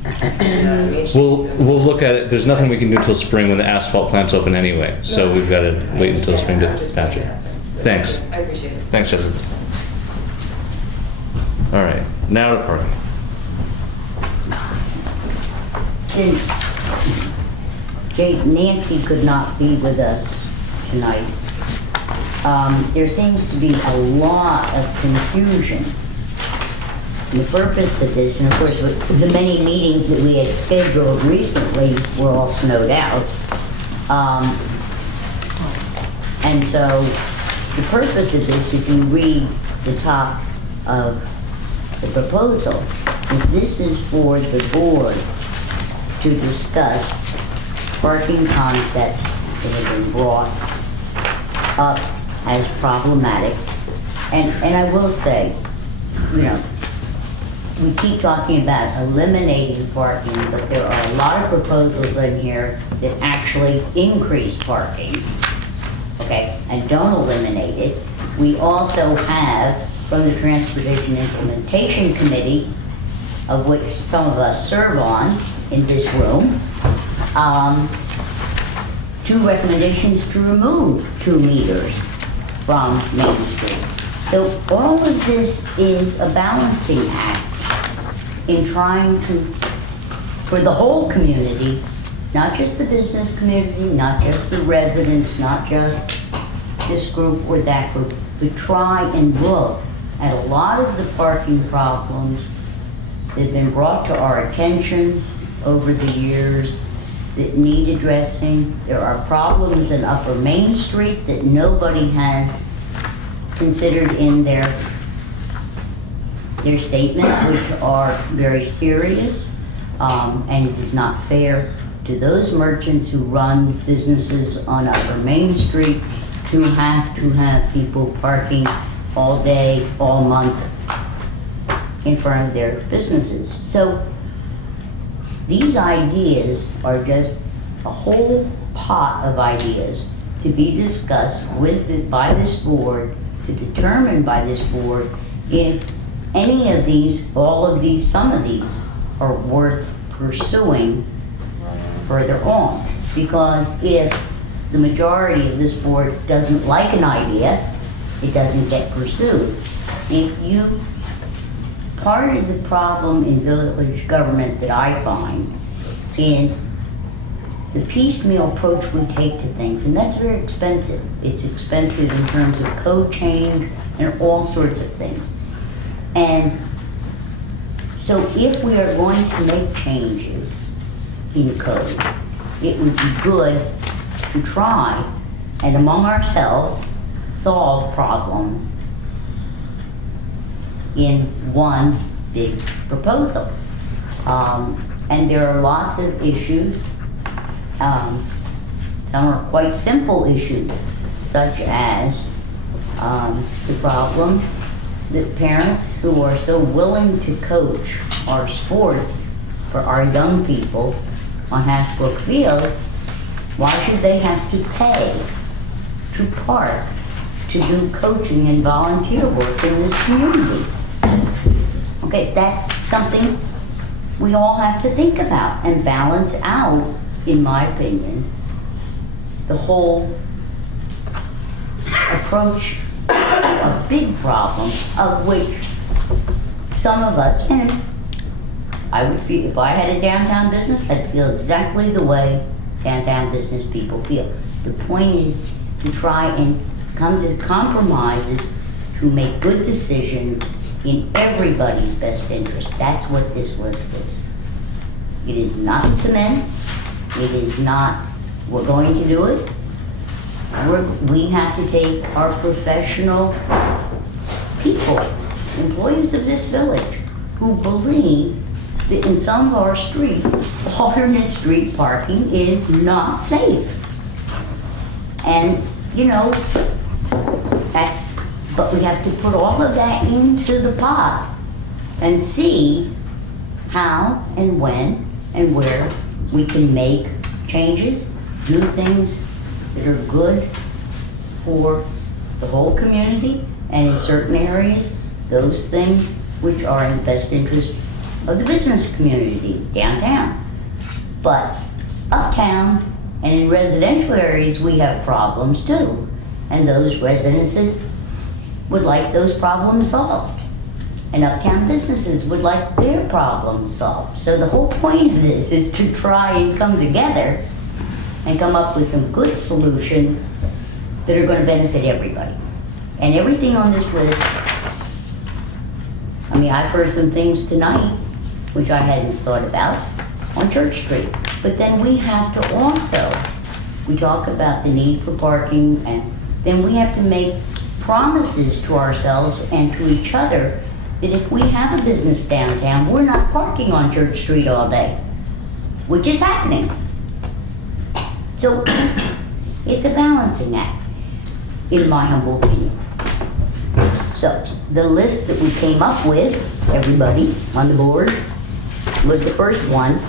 and Main Street. We'll look at it. There's nothing we can do until spring when the asphalt plant's open anyway. So we've got to wait until spring to patch it. Thanks. I appreciate it. Thanks, Jessica. All right, now to parking. Since Nancy could not be with us tonight, there seems to be a lot of confusion. The purpose of this, and of course, the many meetings that we had scheduled recently were all snowed out. And so the purpose of this, if you read the top of the proposal. If this is for the board to discuss parking concepts that have been brought up as problematic, and I will say, you know, we keep talking about eliminating parking, but there are a lot of proposals in here that actually increase parking, okay, and don't eliminate it. We also have, from the Transportation Implementation Committee, of which some of us serve on in this room, 2 recommendations to remove 2 meters from Main Street. So all of this is a balancing act in trying to, for the whole community, not just the business community, not just the residents, not just this group or that group, but try and look at a lot of the parking problems that have been brought to our attention over the years that need addressing. There are problems in Upper Main Street that nobody has considered in their statements, which are very serious, and it is not fair to those merchants who run businesses on Upper Main Street to have people parking all day, all month in front of their businesses. So these ideas are just a whole pot of ideas to be discussed by this board, to determine by this board if any of these, all of these, some of these are worth pursuing further on. Because if the majority of this board doesn't like an idea, it doesn't get pursued. Part of the problem in village government that I find is the piecemeal approach we take to things, and that's very expensive. It's expensive in terms of code change and all sorts of things. And so if we are going to make changes in code, it would be good to try and among ourselves solve problems in one big proposal. And there are lots of issues. Some are quite simple issues, such as the problem that parents who are so willing to coach our sports for our young people on Hasbrook Field, why should they have to pay to park to do coaching and volunteer work in this community? Okay, that's something we all have to think about and balance out, in my opinion, the whole approach, a big problem of which some of us, and I would feel, if I had a downtown business, I'd feel exactly the way downtown business people feel. The point is to try and come to compromises to make good decisions in everybody's best interest. That's what this list is. It is not cement. It is not, we're going to do it. We have to take our professional people, employees of this village, who believe that in some of our streets, alternate street parking is not safe. And, you know, but we have to put all of that into the pot and see how and when and where we can make changes, do things that are good for the whole community, and in certain areas, those things which are in the best interest of the business community downtown. But uptown and in residential areas, we have problems too. And those residences would like those problems solved. And uptown businesses would like their problems solved. So the whole point of this is to try and come together and come up with some good solutions that are going to benefit everybody. And everything on this list, I mean, I've heard some things tonight which I hadn't thought about on Church Street. But then we have to also, we talk about the need for parking, and then we have to make promises to ourselves and to each other that if we have a business downtown, we're not parking on Church Street all day, which is happening. So it's a balancing act, in my humble opinion. So the list that we came up with, everybody on the board, was the first one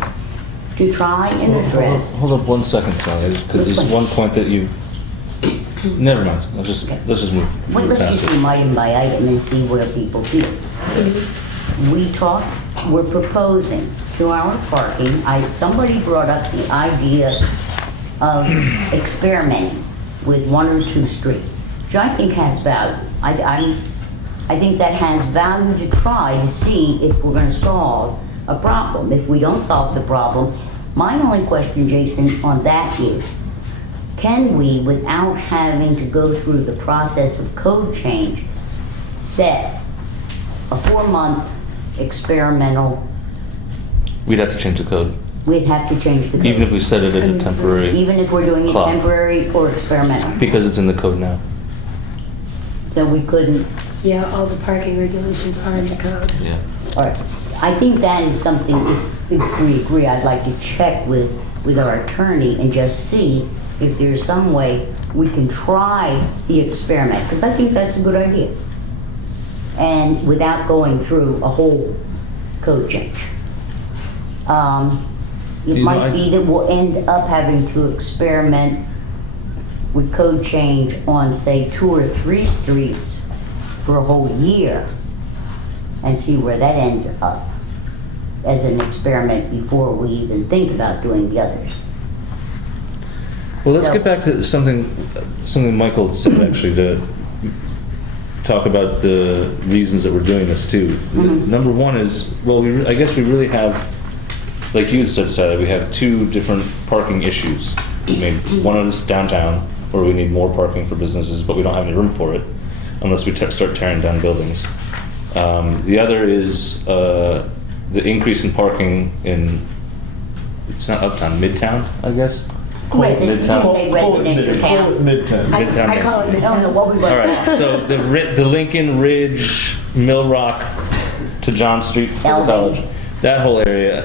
to try and address. Hold up 1 second, Sally, because there's one point that you, never mind, let's just move. Well, let's past just it. do item by item and see where people feel. We're proposing 2-hour parking. Somebody brought up the idea of experimenting with 1 or 2 streets, which I think has value. I think that has value to try to see if we're gonna solve a problem. If we don't solve the problem, my only question, Jason, on that is, can we, without having to go through the process of code change, set a 4-month experimental? We'd have to change the code, We'd have to change the code. even if we set it at a temporary. Even if we're doing it clock. temporary or experimental. Because it's in the code now. So we couldn't, Yeah, all the parking regulations are in the code. Yeah. all right. I think that is something, if we agree, I'd like to check with our attorney and just see if there's some way we can try the experiment, because I think that's a good idea. And without going through a whole code change. It You know, might be that we'll end up having to experiment with code change on, say, 2 or 3 streets for a whole year and see where that ends up as an experiment before we even think about doing the others. Well, let's So- get back to something Michael said actually, to talk about the reasons that we're doing this too. Mhm. Number one is, well, I guess we really have, like you had said, Sally, we have 2 different parking issues. I mean, one is downtown, where we need more parking for businesses, but we don't have any room for it unless we start tearing down buildings. The other is the increase in parking in, it's not uptown, midtown, I guess? Resident, you Midtown. say residential town. Midtown. Midtown. I call it I don't know what we All went right, for. so the Lincoln Ridge, Mill Rock to John Street for the Elgin. college, that whole area.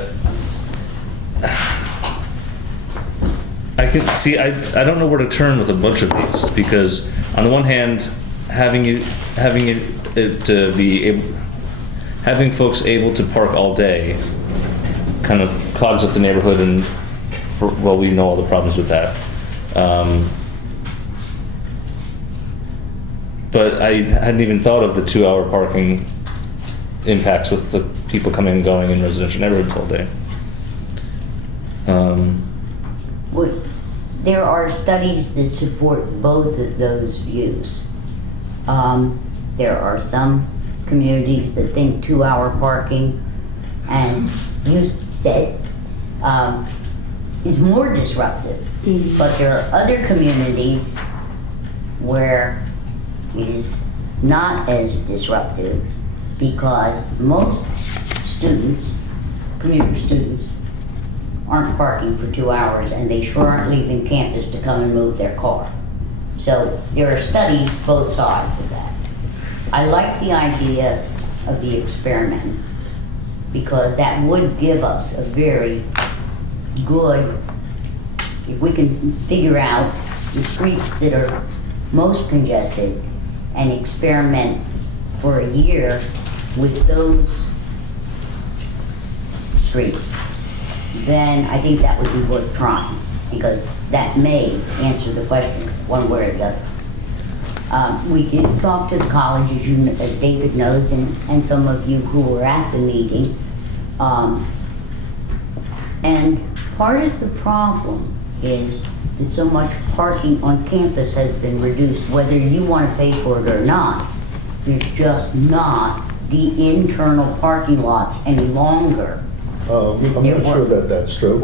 I can see, I don't know where to turn with a bunch of these, because on the one hand, having folks able to park all day kind of clogs up the neighborhood, and well, we know all the problems with that. But I hadn't even thought of the 2-hour parking impacts with the people coming and going in residential neighborhoods all day. There are studies that support both of those views. There are some communities that think 2-hour parking, and you said, is more disruptive. But there are other communities where it is not as disruptive, because most students, commuter students, aren't parking for 2 hours, and they sure aren't leaving campus to come and move their car. So there are studies both sides of that. I like the idea of the experiment, because that would give us a very good, if we can figure out the streets that are most congested and experiment for a year with those streets, then I think that would be worth trying, because that may answer the question one way or the other. We did talk to the college, as David knows, and some of you who were at the meeting. And part of the problem is that so much parking on campus has been reduced, whether you want to pay for it or not. There's just not the internal parking lots any longer. I'm not sure that that's true.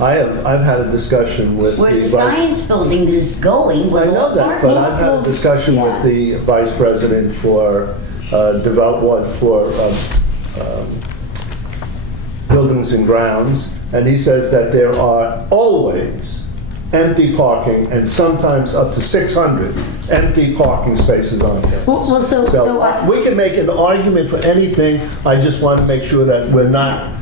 I've had a discussion with Where the the science building is going I with know all that, parking. but I've had a discussion with the vice president for buildings and grounds, and he says that there are always empty parking and sometimes up to 600 empty parking spaces on campus. Well, so We can make an argument for anything. I just want to make sure that we're not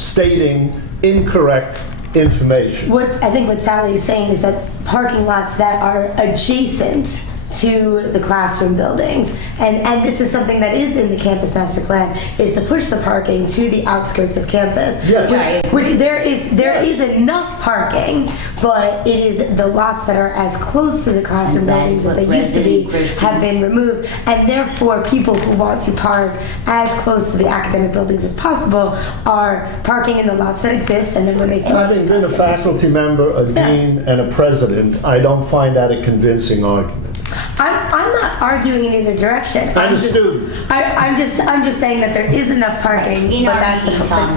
stating incorrect information. I think what Sally is saying is that parking lots that are adjacent to the classroom buildings, and this is something that is in the campus master plan, is to push the parking to the outskirts of campus. Yes. Which there is enough parking, but it is the lots that are as close to the classroom buildings as they used to be have been removed, and therefore people who want to park as close to the academic buildings as possible are parking in the lots that exist, and then when they Having been a faculty member, a dean, and a president, I don't find that a convincing argument. I'm not arguing in either direction. I'm a student. I'm just saying that there is enough parking, but that's the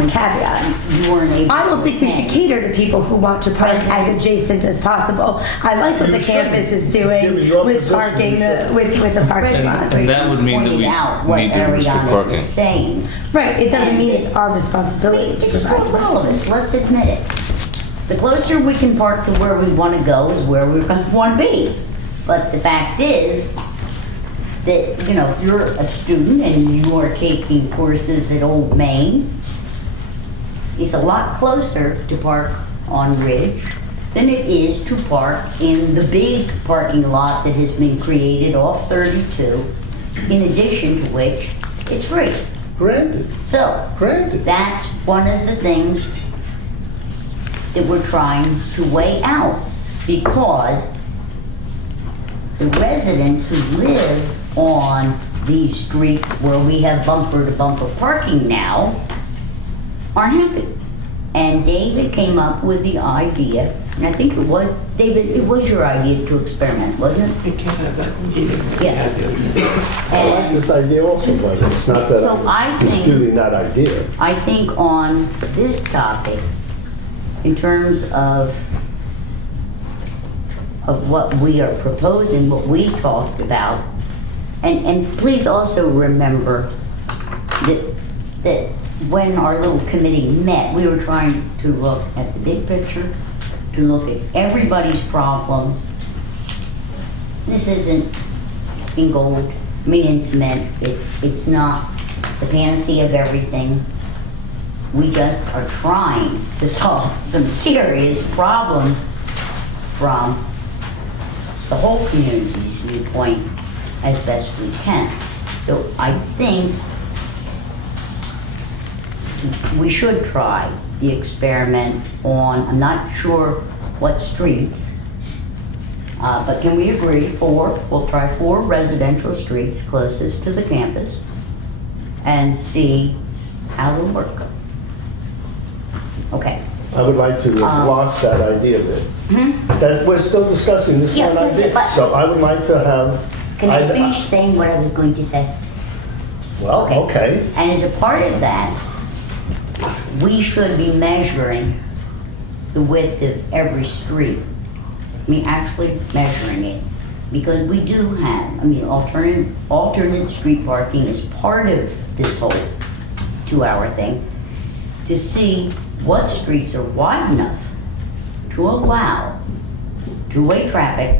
caveat. I don't think we should cater to people who want to park as adjacent as possible. I like what the campus is doing with parking, with the parking lots. And that would mean that we need to restrict parking. Saying. Right, it doesn't mean it's our responsibility to It's provide true for all of us, let's admit it. The closer we can park to where we want to go is where we want to be. But the fact is that, you know, if you're a student and you are taking courses at Old Main, it's a lot closer to park on Ridge than it is to park in the big parking lot that has been created off 32, in addition to which it's free. Granted. So, that's one of the things that we're trying to weigh out, because the residents who live on these streets where we have bumper-to-bumper parking now aren't happy. And David came up with the idea, and I think it was, David, it was your idea to experiment, wasn't it? It came out of that meeting. Yeah. I like this idea also, but it's not that So I'm disputing that idea. I think on this topic, in terms of what we are proposing, what we talked about, and please also remember that when our little committee met, we were trying to look at the big picture, to look at everybody's problems. This isn't in gold, I mean in cement, it's not the panacea of everything. We just are trying to solve some serious problems from the whole community's viewpoint as best we can. So I think we should try the experiment on, I'm not sure what streets, but can we agree we'll try 4 residential streets closest to the campus and see how it'll work. Okay. I would like to gloss that idea a bit. That we're still discussing this one idea, so I would like to have. Can I finish saying what I was going to say? Well, okay. And as a part of that, we should be measuring the width of every street. I mean, actually measuring it. Because we do have, I mean, alternate street parking is part of this whole 2-hour thing, to see what streets are wide enough to allow two-way traffic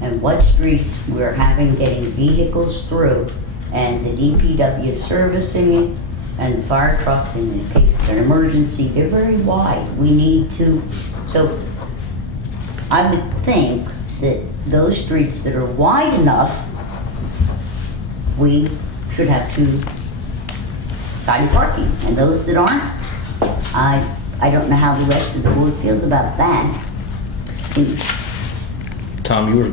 and what streets we're getting vehicles through, and the DPW is servicing it, and the fire trucks in the case of an emergency, they're very wide. We need to, so I would think that those streets that are wide enough, we should have 2-sided parking, and those that aren't, I don't know how the rest of the board feels about that. Tom, you were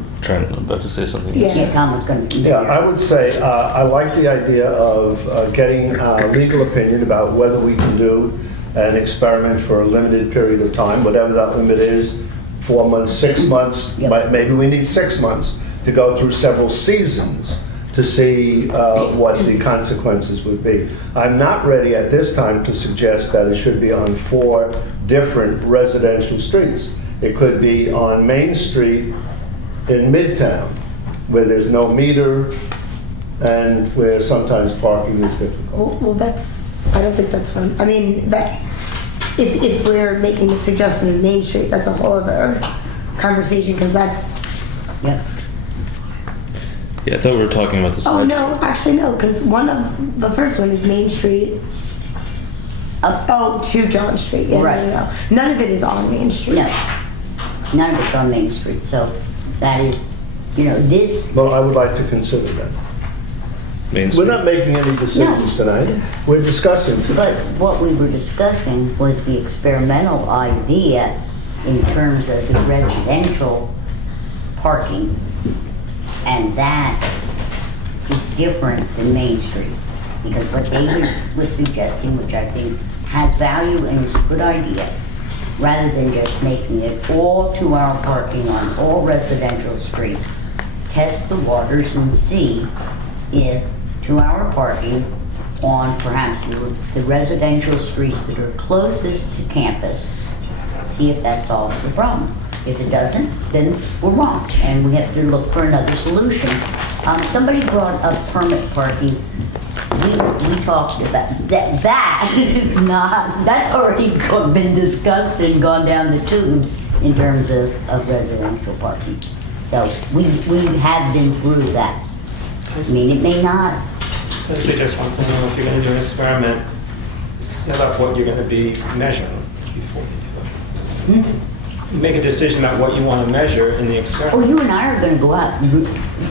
about to say something. Yeah, Tom was going to say. Yeah, I would say I like the idea of getting legal opinion about whether we can do an experiment for a limited period of time, whatever that limit is, 4 months, 6 months, maybe we need 6 months to go through several seasons to see what the consequences would be. I'm not ready at this time to suggest that it should be on 4 different residential streets. It could be on Main Street in Midtown, where there's no meter and where sometimes parking is difficult. Well, I don't think that's fun. I mean, if we're making the suggestion of Main Street, that's a whole other conversation, because that's, Yep. Yeah, I thought we were talking about the side. oh, no, actually, no, because the first one is Main Street. To John Street, yeah, Right. no. None of it is on Main Street. No, none of it's on Main Street, so that is, this, Well, I would like to consider that. Main We're Street. not making any decisions tonight. We're discussing but tonight. what we were discussing was the experimental idea in terms of the residential parking. And that is different than Main Street. Because what David was suggesting, which I think has value and is a good idea, rather than just making it all 2-hour parking on all residential streets, test the waters and see if 2-hour parking on perhaps the residential streets that are closest to campus, see if that solves the problem. If it doesn't, then we're wrong, and we have to look for another solution. Somebody brought up permit parking. We talked about that is not, that's already been discussed and gone down the tubes in terms of residential parking. So we have been through that. I mean, it may not. Can I suggest one thing? If you're going to do an experiment, set up what you're going to be measuring before you do it. Make a decision about what you want to measure in the experiment. Oh, you and I are gonna go out.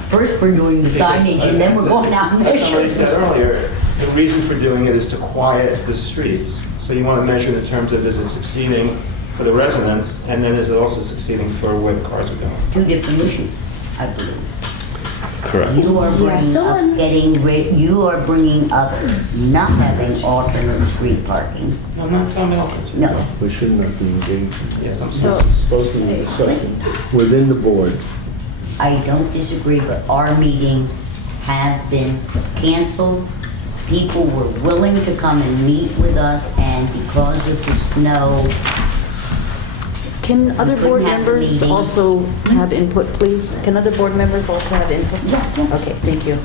First, we're doing the signage, and then we're going out and As somebody measuring. said earlier, the reason for doing it is to quiet the streets. So you want to measure in terms of, is it succeeding for the residents, and then is it also succeeding for where the cars are going? Two different issues, I believe. Correct. You are you are bringing up not having alternate street parking. I'm not talking about alternative. No. We should not be engaging. Yes, I'm This is supposed to be a discussion within the board. I don't disagree, but our meetings have been canceled. People were willing to come and meet with us, and because of the snow, Can other couldn't board have the members meeting. also have input, please? Can other board members also have input? Yeah. Okay, thank you.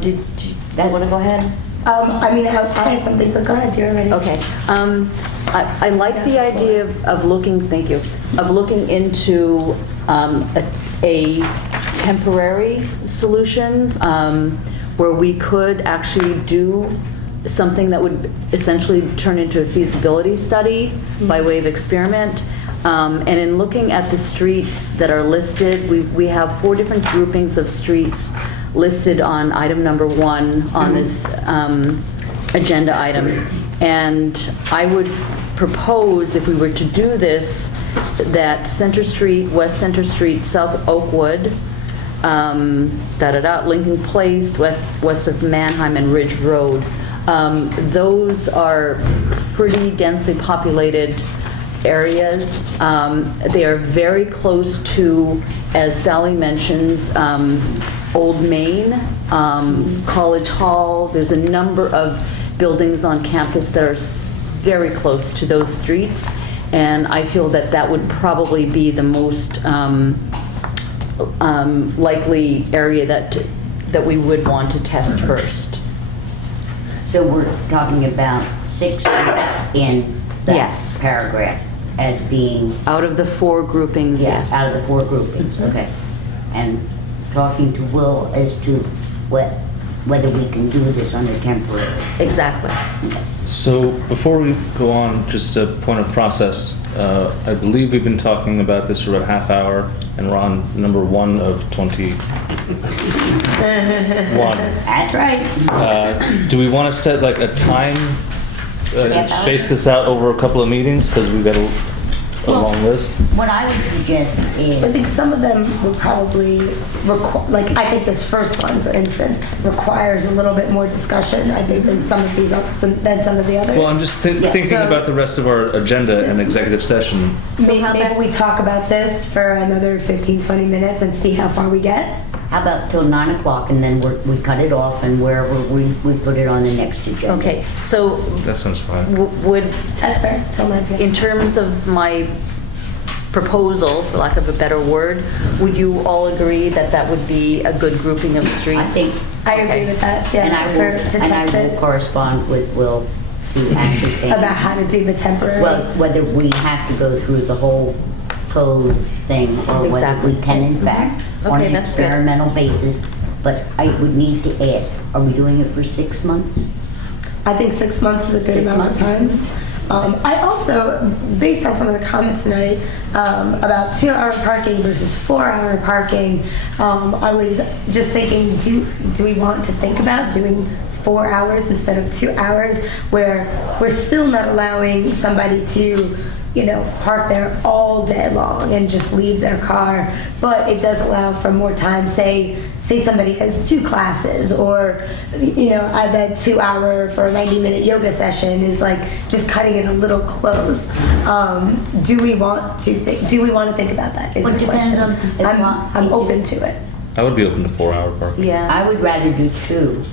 Did you want to go ahead? I mean, I had something, but go ahead, you're ready. Okay. I like the idea of looking, thank you, of looking into a temporary solution where we could actually do something that would essentially turn into a feasibility study by way of experiment. And in looking at the streets that are listed, we have 4 different groupings of streets listed on item number 1 on this agenda item. And I would propose, if we were to do this, that Center Street, West Center Street, South Oakwood, Lincoln Place, west of Manheim, and Ridge Road. Those are pretty densely populated areas. They are very close to, as Sally mentions, Old Main, College Hall. There's a number of buildings on campus that are very close to those streets, and I feel that that would probably be the most likely area that we would want to test first. so we're talking about 6 streets in that Yes. paragraph as being, Out of the 4 groupings, yes. out of the 4 groupings, okay. And talking to Will as to whether we can do this under temporary. Exactly. So before we go on, just a point of process. I believe we've been talking about this for about a half hour, and we're on number 1 of 21. That's right. Do we want to set like a time, and space this out over a couple of meetings, because we've got a long list? What I would suggest I is, think some of them would probably I think this first one, for instance, requires a little bit more discussion, I think, than some of these, than some of the others. Well, I'm just thinking So- about the rest of our agenda and executive session. Maybe we talk about this for another 15, 20 minutes and see how far we get. how about till 9 o'clock, and then we cut it off, and wherever we put it on the next agenda. Okay, so That sounds fine. would, That's fair, till 9 p.m. in terms of my proposal, for lack of a better word, would you all agree that that would be a good grouping of streets? I think. I agree with that, yeah, And I to will test it. correspond with Will to ascertain. About how to do the temporary. Well, whether we have to go through the whole code thing or whether we can in fact, on Okay, an that's good. experimental basis. But I would need to ask, are we doing it for 6 months? I think 6 months is a good 6 amount months? of time. I also, based on some of the comments tonight about 2-hour parking versus 4-hour parking, I was just thinking, do we want to think about doing 4 hours instead of 2 hours, where we're still not allowing somebody to, park there all day long and just leave their car, but it does allow for more time. Say somebody has 2 classes, or that 2 hour for a 90-minute yoga session is like just cutting it a little close. Do we want to think about that? Is Well, my it depends question. on I'm open to it. I would be open to 4-hour parking. Yeah. I would rather do 2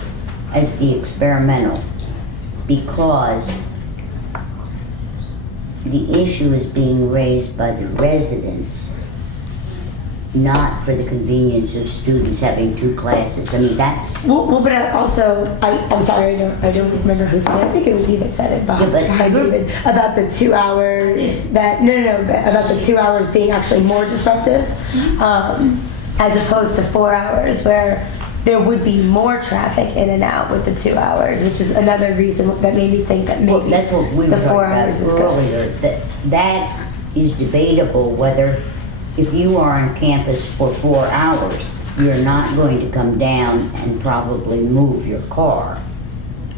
as the experimental, because the issue is being raised by the residents, not for the convenience of students having 2 classes. I mean, that's... Well, but I'm sorry, I don't remember who said it. I think it was you that said it behind David, about the 2 hours, about the 2 hours being actually more disruptive, as opposed to 4 hours, where there would be more traffic in and out with the 2 hours, which is another reason that made me think that maybe that's what we were the talking 4 about hours is good. earlier. That is debatable, whether if you are on campus for 4 hours, you're not going to come down and probably move your car.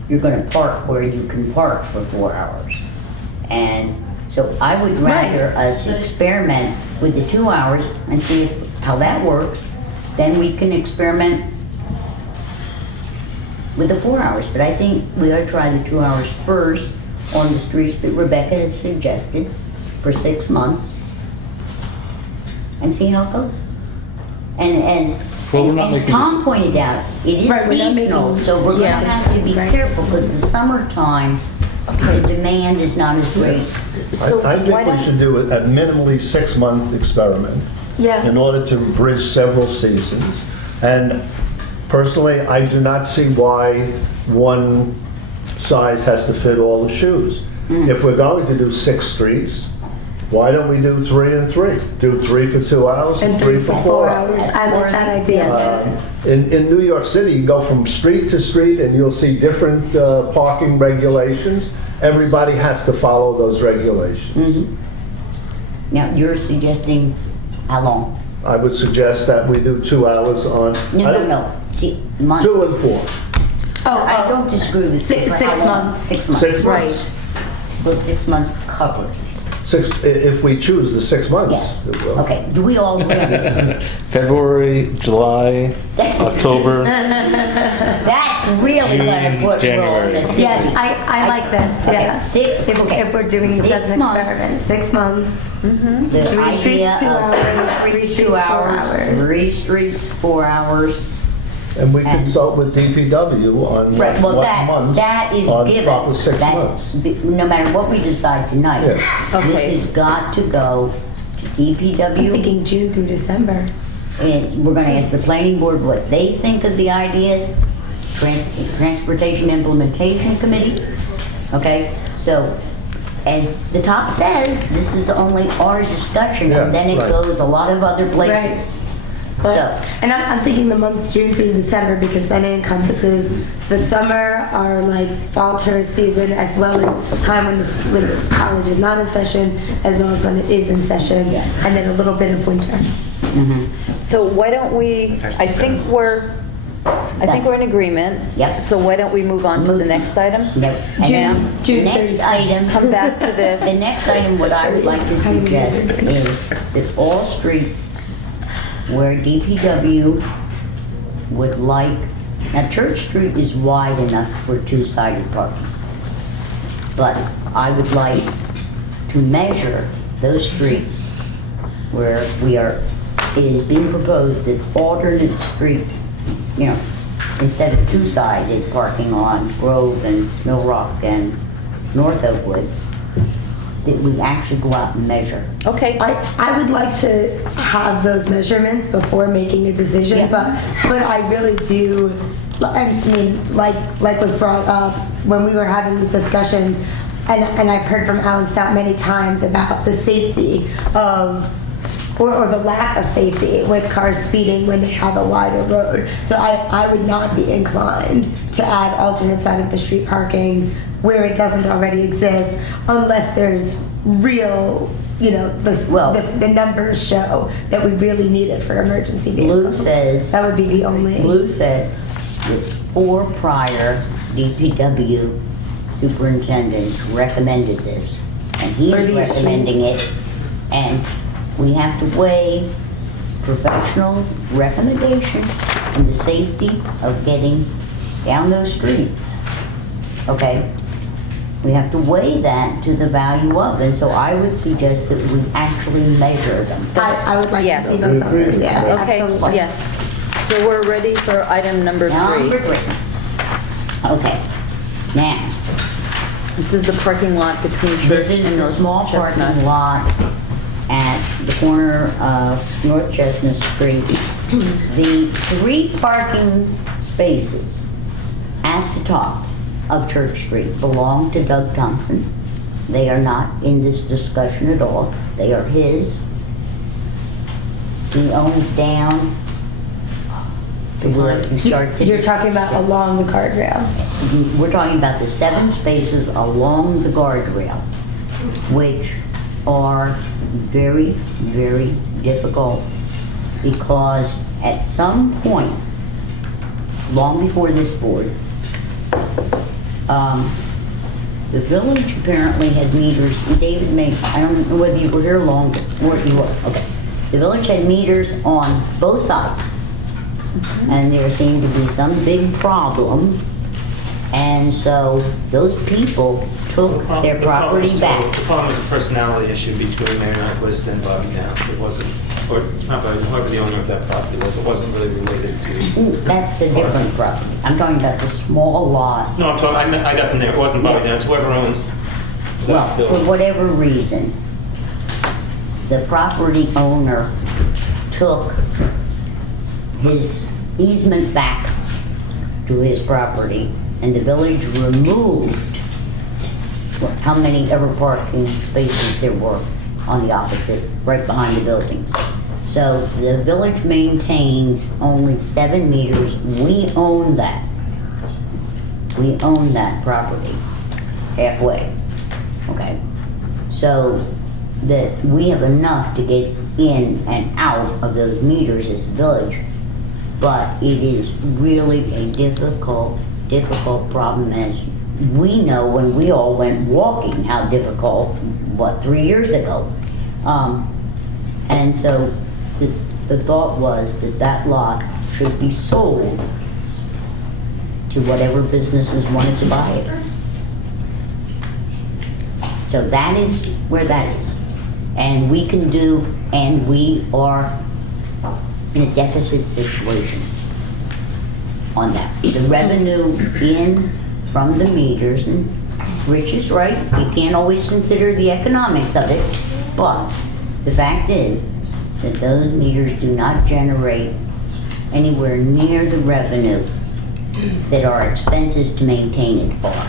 You're going to park where you can park for 4 hours. And so I would rather us experiment with the 2 hours and see how that works. Then we can experiment with the 4 hours. But I think we ought to try the 2 hours first on the streets that Rebecca has suggested for 6 months and see how it goes. And Well, we're not as making Tom this- pointed out, it is Right, we're not seasonal, making- so we're Yeah. gonna have to be careful, because the summertime, the demand is not as great. So I think why we don't- should do a minimally 6-month experiment Yeah. in order to bridge several seasons. And personally, I do not see why one size has to fit all the shoes. If we're going to do 6 streets, why don't we do 3 and 3? Do 3 for 2 hours and 3 for 4 hours. I like that idea. In New York City, you go from street to street and you'll see different parking regulations. Everybody has to follow those regulations. Now, you're suggesting how long? I would suggest that we do 2 hours on. No. See, months. 2 and 4. I don't disagree with you. For 6 how long? months. 6 months. 6 months. Will 6 months cover it? 6, if we choose the 6 months, it will. Okay, do we all agree? February, July, October. That's really gonna June, put January. roll. Yes, I like this, Okay, yeah. If we're doing this 6 as an months. experiment, 6 months. The 3 idea streets, 2 of hours, 3 3 streets, streets, 2 4 hours, hours. 3 streets, 4 hours. And we And- consult with DPW on Right, well, what that months, is on given. proper 6 That- months. No matter what we decide tonight, Yeah. this Okay. has got to go to I'm DPW. thinking June through December. And we're gonna ask the planning board what they think of the idea, Transportation Implementation Committee. Okay, so as the top says, this is only our discussion, Yeah, and then it right. goes a lot of other places. So, And I'm thinking the months June through December, because then it encompasses the summer, our like fall tourist season, as well as time when when college is not in session, as well as when it is in session, and then a little bit of winter. So why don't we, I think we're in agreement. Yep. So why don't we move on to the next item? no, and now, the June next 31st. item. Come back to this. The next item, what I would like to suggest is that all streets where DPW would like, now Church Street is wide enough for 2-sided parking. But I would like to measure those streets where it is being proposed that alternate street, instead of 2-sided parking on Grove and Mill Rock and North Oakwood, that we actually go out and measure. Okay. I would like to have those measurements before making a decision, Yeah. but I really do I mean, like was brought up when we were having these discussions, and I've heard from Alan Stout many times about the safety of, or the lack of safety with cars speeding when they have a wider road. So I would not be inclined to add alternate side of the street parking where it doesn't already exist, unless there's real, the numbers show that we really need it for emergency vehicles. Blue says that would be the only. Blue said that 4 prior DPW superintendents recommended this, and he For is these recommending streets? it, and we have to weigh professional recommendation and the safety of getting down those streets. Okay? We have to weigh that to the value of it, so I would suggest that we actually measure them. I would like Yes. to see those numbers. Yeah, Okay, absolutely. yes. So we're ready for item number 3. Number 3. Okay, now, This is the parking lot between this Church is and the North small Chestnut. parking lot at the corner of North Chestnut Street. The 3 parking spaces at the top of Church Street belong to Doug Thompson. They are not in this discussion at all. They are his. He owns down to where you start to... You're talking about along the guardrail. We're talking about the 7 spaces along the guardrail, which are very, very difficult because at some point, long before this board, the village apparently had meters, and David may, I don't know whether you were here long, or you were, okay. The village had meters on both sides. And there seemed to be some big problem. And so those people took their property back. The problem was a personality issue between Mayor Nyquist and Bobby Knapp. It wasn't, or not Bobby, whoever the owner of that property was, it wasn't really related to. That's a different property. I'm talking about the small lot. No, I'm talking, I got them there, it wasn't Bobby Knapp, it's whoever owns that Well, for building. whatever reason, the property owner took his easement back to his property, and the village removed how many ever parking spaces there were on the opposite, right behind the buildings. So the village maintains only 7 meters. We own that. We own that property halfway, okay? So that we have enough to get in and out of those meters as a village, but it is really a difficult problem, as we know when we all went walking, how difficult, 3 years ago. And so the thought was that that lot should be sold to whatever businesses wanted to buy it. So that is where that is. And we can do, and we are in a deficit situation on that. The revenue in from the meters, and Rich is right, you can't always consider the economics of it, but the fact is that those meters do not generate anywhere near the revenue that our expenses to maintain it are.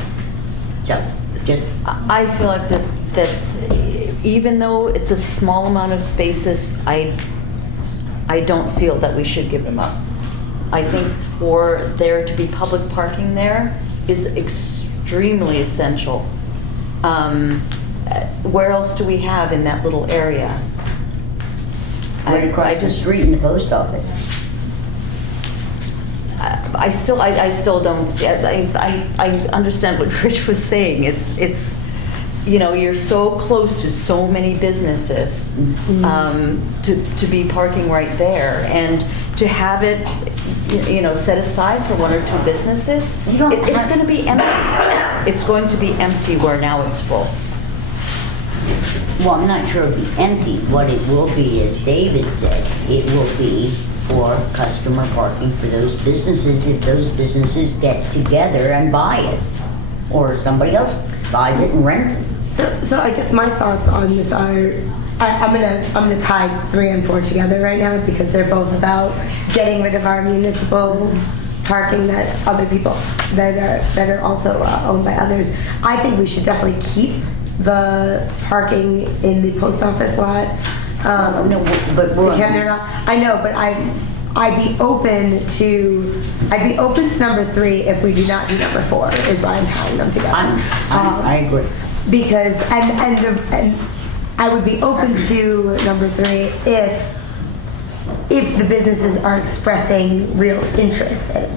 So, just... I feel like that even though it's a small amount of spaces, I don't feel that we should give them up. I think for there to be public parking there is extremely essential. Where else do we have in that little area? Right across the street in the post office. I still don't see. I understand what Rich was saying. It's you're so close to so many businesses to be parking right there, and to have it set aside for 1 or 2 businesses. It's going to be empty. It's going to be empty where now it's full. Well, I'm not sure it'll be empty. What it will be, as David said, it will be for customer parking for those businesses, if those businesses get together and buy it. Or somebody else buys it and rents it. So I guess my thoughts on this are, I'm gonna tie 3 and 4 together right now because they're both about getting rid of our municipal parking that other people that are also owned by others. I think we should definitely keep the parking in the post office lot. No, but we're the Camden lot. I know, but I'd be open to number 3 if we do not do number 4. Is why I'm tying them together. I agree. Because and I would be open to number 3 if the businesses are expressing real interest in it.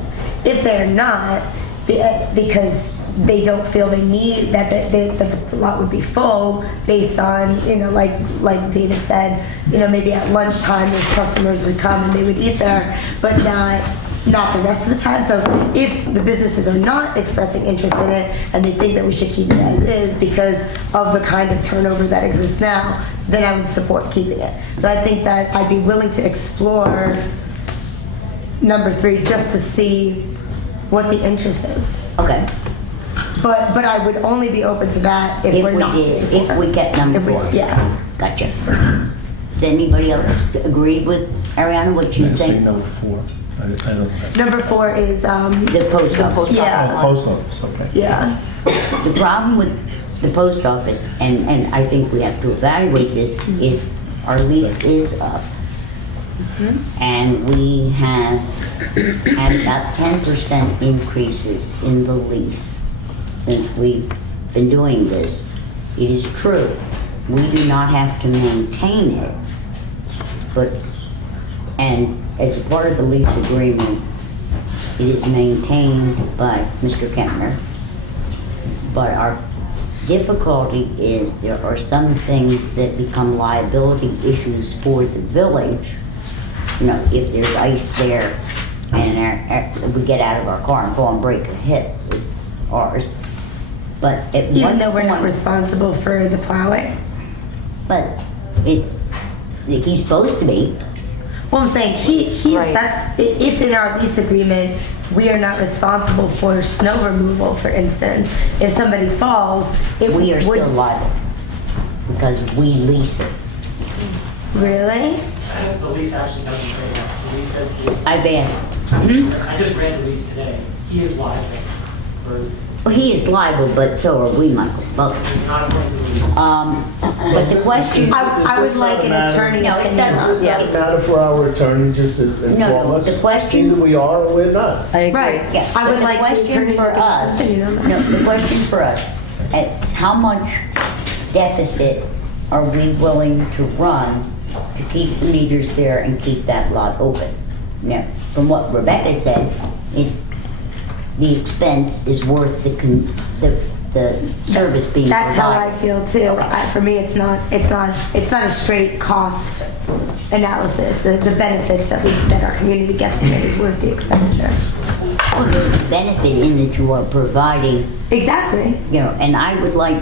If they're not, because they don't feel they need that the lot would be full based on, like David said, maybe at lunchtime those customers would come and they would eat there, but not the rest of the time. So if the businesses are not expressing interest in it and they think that we should keep it as is because of the kind of turnover that exists now, then I would support keeping it. So I think that I'd be willing to explore number 3 just to see what the interest is. Okay. But I would only be open to that if we're not doing 4. If we kept number 4. Yeah. Gotcha. Does anybody else agree with Ariana, what you think? Number 4. I don't. Number 4 is the post office. Yeah. Post office, okay. Yeah. The problem with the post office, and I think we have to evaluate this, is our lease is up. And we have had about 10% increases in the lease since we've been doing this. It is true, we do not have to maintain it, and as a part of the lease agreement, it is maintained by Mr. Kempner. But our difficulty is there are some things that become liability issues for the village. If there's ice there and we get out of our car and fall and break a hip, it's ours. But even though we're not responsible for the plowing? But he's supposed to be. Well, I'm saying that's if in our lease agreement we are not responsible for snow removal, for instance. If somebody falls, we are still liable because we lease it. Really? The lease actually doesn't say that. The lease says he is. I've asked. I just read the lease today. He is liable for. Well, he is liable, but so are we, Michael. But the question. I would like an attorney opinion. Does that matter for our attorney just to inform us? The question. Either we are or we're not. I agree. Right. Yeah. I would like the attorney for us. The question for us: how much deficit are we willing to run to keep the meters there and keep that lot open? Now, from what Rebecca said, the expense is worth the service being That's provided. how I feel too. For me, it's not a straight cost analysis. The benefits that our community gets from it is worth the expenditure. Well, there's a benefit in that you are providing. Exactly. And I would like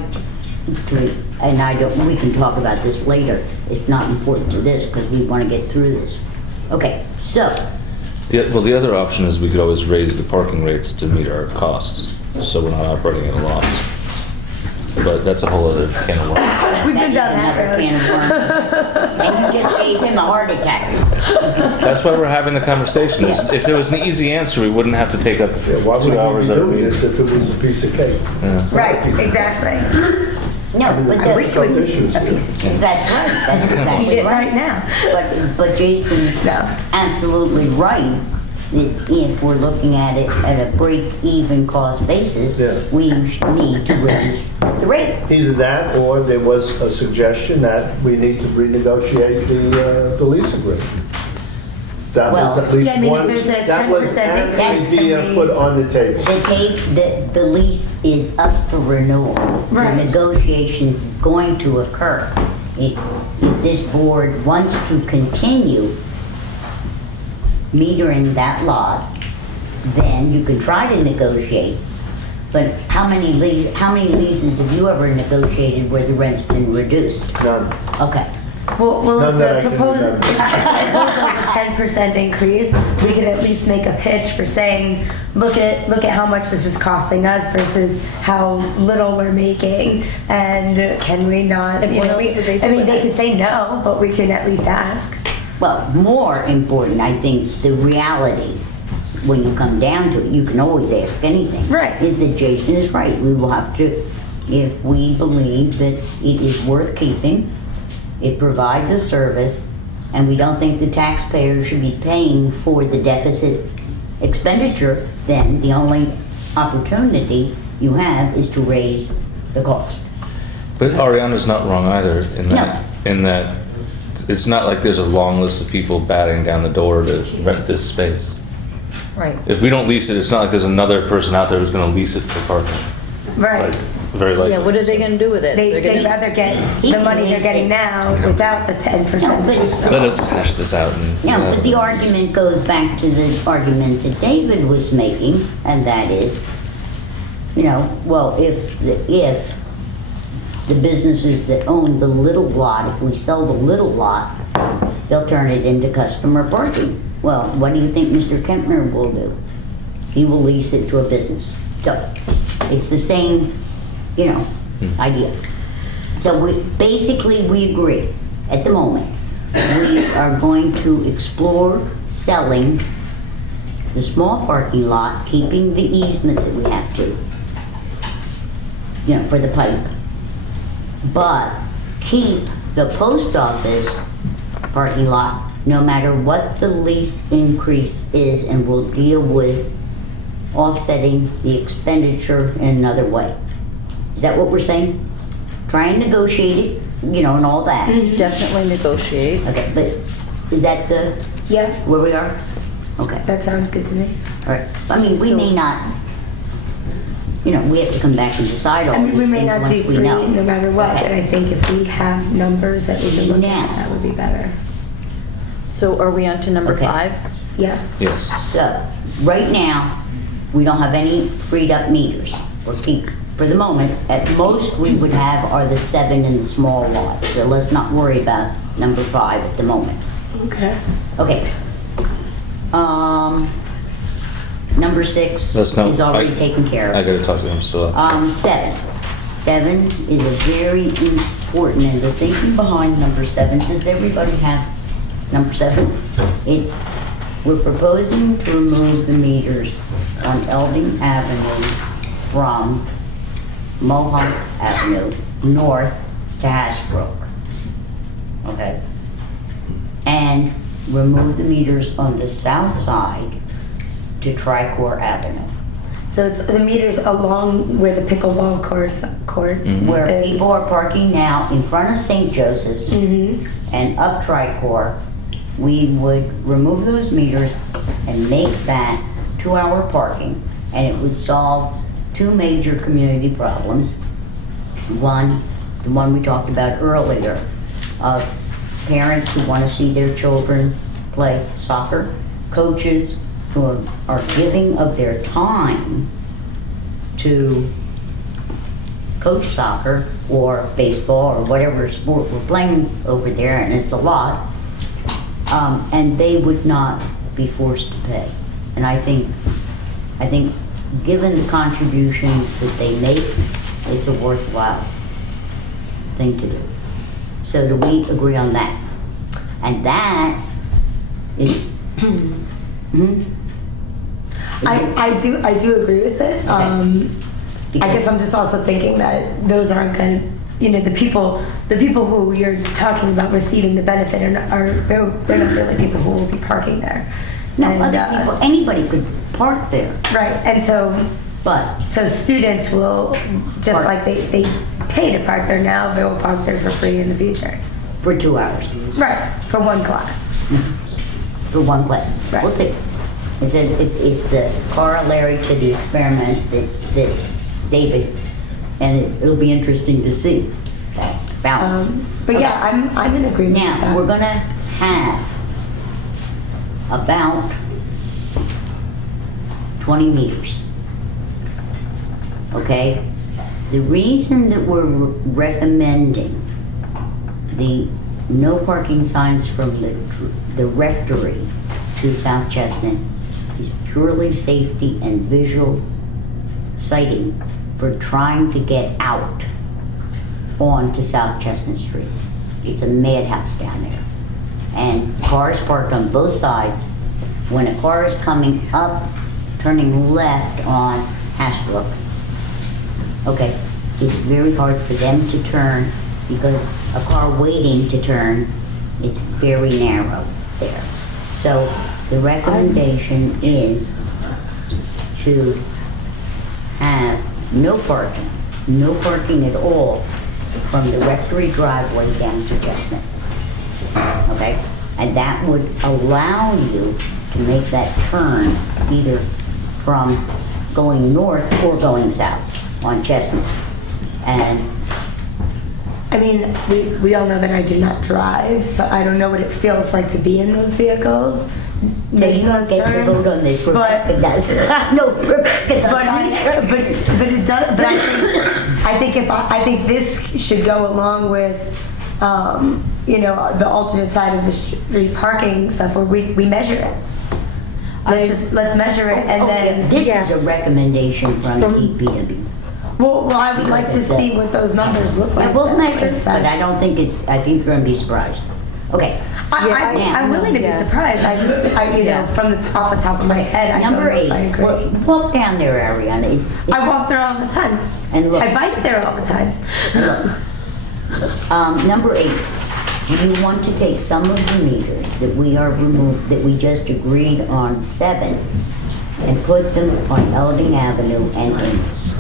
to, and we can talk about this later. It's not important to this because we want to get through this. Okay, so. The other option is we could always raise the parking rates to meet our costs, so we're not operating at a loss. But that's a whole other can of worms. We've been down that road. Can of worms. And you just gave him a heart attack. That's why we're having the conversation. If there was an easy answer, we wouldn't have to take up 2 hours of doing this if it was a piece of cake? Right, exactly. No, but I wish we issues. that's right. That's exactly right now. But Jason's absolutely right. That if we're looking at it at a break-even cost basis, we need to raise the rate. Either that, or there was a suggestion that we need to renegotiate the lease agreement. That was at least one. That was an idea put on the table. The lease is up for renewal. Right. The negotiations is going to occur. If this board wants to continue metering that lot, then you can try to negotiate. But how many leases have you ever negotiated where the rent's been reduced? None. Okay. Well, if the proposal is a 10% increase, we could at least make a pitch for saying, look at how much this is costing us versus how little we're making, and can we not? They could say no, but we can at least ask. Well, more important, I think, the reality when you come down to it, you can always ask anything. Right. Is that Jason is right. We will have to, if we believe that it is worth keeping, it provides a service, and we don't think the taxpayer should be paying for the deficit expenditure, then the only opportunity you have is to raise the cost. But Ariana's not wrong either in that it's not like there's a long list of people batting down the door to rent this space. Right. If we don't lease it, it's not like there's another person out there who's going to lease it for parking. Right. Like, very likely. Yeah, what are they gonna do with it? They're They'd gonna- rather get the money they're getting now without the 10%. Let us hash this out. And, Yeah, but the argument goes back to the argument that David was making, and that is, well, if the businesses that own the little lot, if we sell the little lot, they'll turn it into customer parking. Well, what do you think Mr. Kempner will do? He will lease it to a business. So, it's the same, idea. So we agree, at the moment, we are going to explore selling the small parking lot, keeping the easement that we have to, for the pipe. But keep the post office parking lot, no matter what the lease increase is, and we'll deal with offsetting the expenditure in another way. Is that what we're saying? Try and negotiate it, and all that. Definitely negotiate. Okay, but is that where we are? Okay. That sounds good to me. All right. I mean, we may not, we have to come back and decide all I mean, we these may things not once do we free know. no matter what, Okay. but I think if we have numbers that we can look at, that would be better. So are we on to number Okay. 5? Yes. Yes. So, right now, we don't have any freed up meters. Or keep, for the moment, at most we would have are the 7 in the small lot. So let's not worry about number 5 at the moment. Okay. Okay. Number 6 That's not- is already I- taken care of. I gotta talk to him still. 7. 7 is a very important, and the thinking behind number 7, does everybody have number 7? We're proposing to remove the meters on Elding Avenue from Mohawk Avenue north to Hasbrook. Okay? And remove the meters on the south side to Tricor Avenue. So it's the meters along where the pickleball court Where is. people are parking now in front of St. Joseph's and up Tricor, we would remove those meters and make that 2-hour parking, and it would solve 2 major community problems. One, the one we talked about earlier, of parents who want to see their children play soccer, coaches who are giving of their time to coach soccer or baseball or whatever sport we're playing over there, and it's a lot, and they would not be forced to pay. And I think given the contributions that they make, it's a worthwhile thing to do. So do we agree on that? And that is, I do agree with it. I guess I'm just also thinking that those aren't kind of, the people who you're talking about receiving the benefit they're not really people who will be parking there. no, And, other people, anybody could park there. right, and so students will, just Park. like they pay to park there now, they will park there for free in the future. For 2 hours, Right, for one class. for one class. Right. We'll see. It's the corollary to the experiment that David, and it'll be interesting to see that balance. But yeah, I'm in agreement with Now, that. we're gonna have about 20 meters. Okay? The reason that we're recommending the no parking signs from the rectory to South Chestnut is purely safety and visual sighting for trying to get out onto South Chestnut Street. It's a madhouse down there. And cars parked on both sides when a car is coming up, turning left on Hasbrook, okay, it's very hard for them to turn because a car waiting to turn, it's very narrow there. So the recommendation is to have no parking at all from the rectory driveway down to Chestnut. Okay? And that would allow you to make that turn either from going north or going south on Chestnut. And I mean, we all know that I do not drive, so I don't know what it feels like to be in those vehicles. so you don't get to vote on this. Rebecca does. No, Rebecca doesn't. But it does. But I think this should go along with, you know, the alternate side of the street parking stuff where we measure it. Let's measure it and then. This is a recommendation from DPW. Well, I would like to see what those numbers look like. We'll measure, but I don't think it's. I think you're going to be surprised. Okay. I'm willing to be surprised. You know, from off the top of my head, I Number don't know if I 8. agree. Walk down there, Ariana. I walk there all the time. And look. I bike there all the time. Number 8. Do you want to take some of the meters that we are removed, that we just agreed on 7, and put them on Elding Avenue and Innes?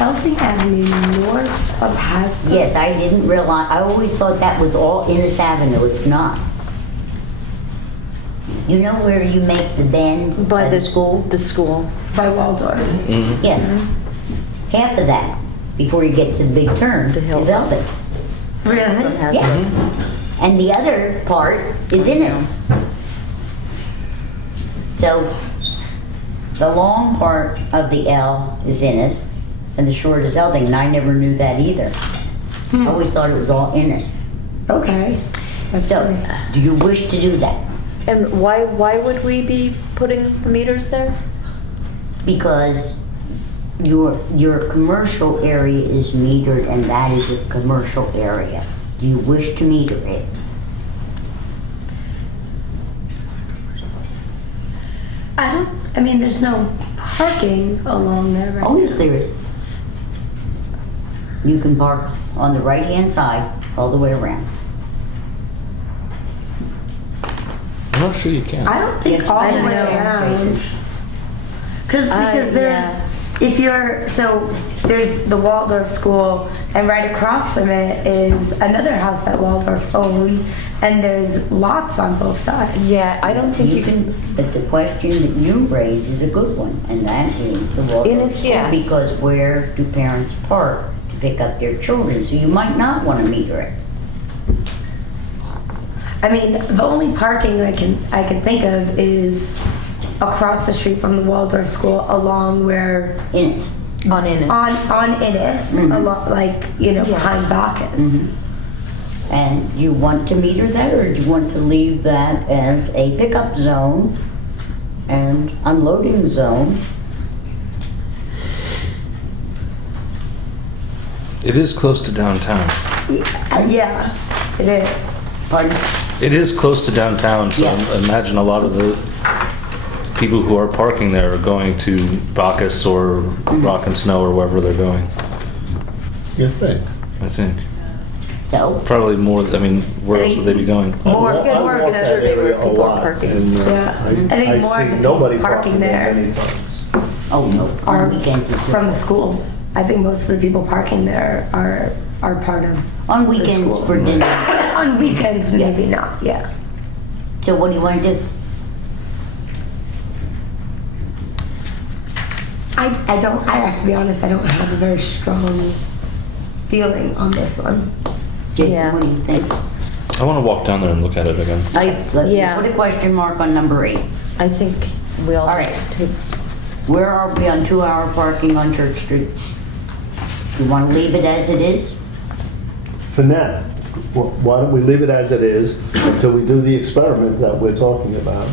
Elding Avenue north of Hasbrook? Yes, I didn't realize, I always thought that was all Innes Avenue. It's not. You know where you make the bend? By the school? The school. By Waldorf. Mm-hmm. Yeah. Half of that, before you get to the big turn, is Elding. Really? Yeah. And the other part is Innes. So, the long part of the L is Innes, and the short is Elding, and I never knew that either. I always thought it was all Innes. Okay. So, do you wish to do that? And why would we be putting the meters there? Because your commercial area is metered, and that is a commercial area. Do you wish to meter it? I mean, there's no parking along there, right? Oh, yes, there is. You can park on the right-hand side all the way around. I'm not sure you can. I don't think all the way around. Because there's, if you're, so there's the Waldorf school, and right across from it is another house that Waldorf owns, and there's lots on both sides. Yeah, I don't think you can. But the question that you raise is a good one, and that is the Waldorf school. Yes. Because where do parents park to pick up their children? So you might not want to meter it. I mean, the only parking I can think of is across the street from the Waldorf school, along where Innes. On Innes. On Innes, along, like, you know, behind Bacchus. And you want to meter that, or do you want to leave that as a pickup zone and unloading zone? It is close to downtown. Yeah, it is. Pardon? It is close to downtown, so imagine a lot of the people who are parking there are going to Bacchus or Rock and Snow or wherever they're going. You think? I think. So? Probably more, I mean, where else would they be going? I walk that area a lot, and I think more I of see the nobody people parking there many times. Oh, no, on weekends it's from the school. I think most of the people parking there are part of on the weekends school. for dinner. On weekends, maybe not, yeah. So what do you want to do? I have to be honest, I don't have a very strong feeling on this one. Jason, what do you think? I want to walk down there and look at it again. Let's put a question mark on number 8. I think we all. All right. Where are we on 2-hour parking on Church Street? You want to leave it as it is? For now, why don't we leave it as it is until we do the experiment that we're talking about?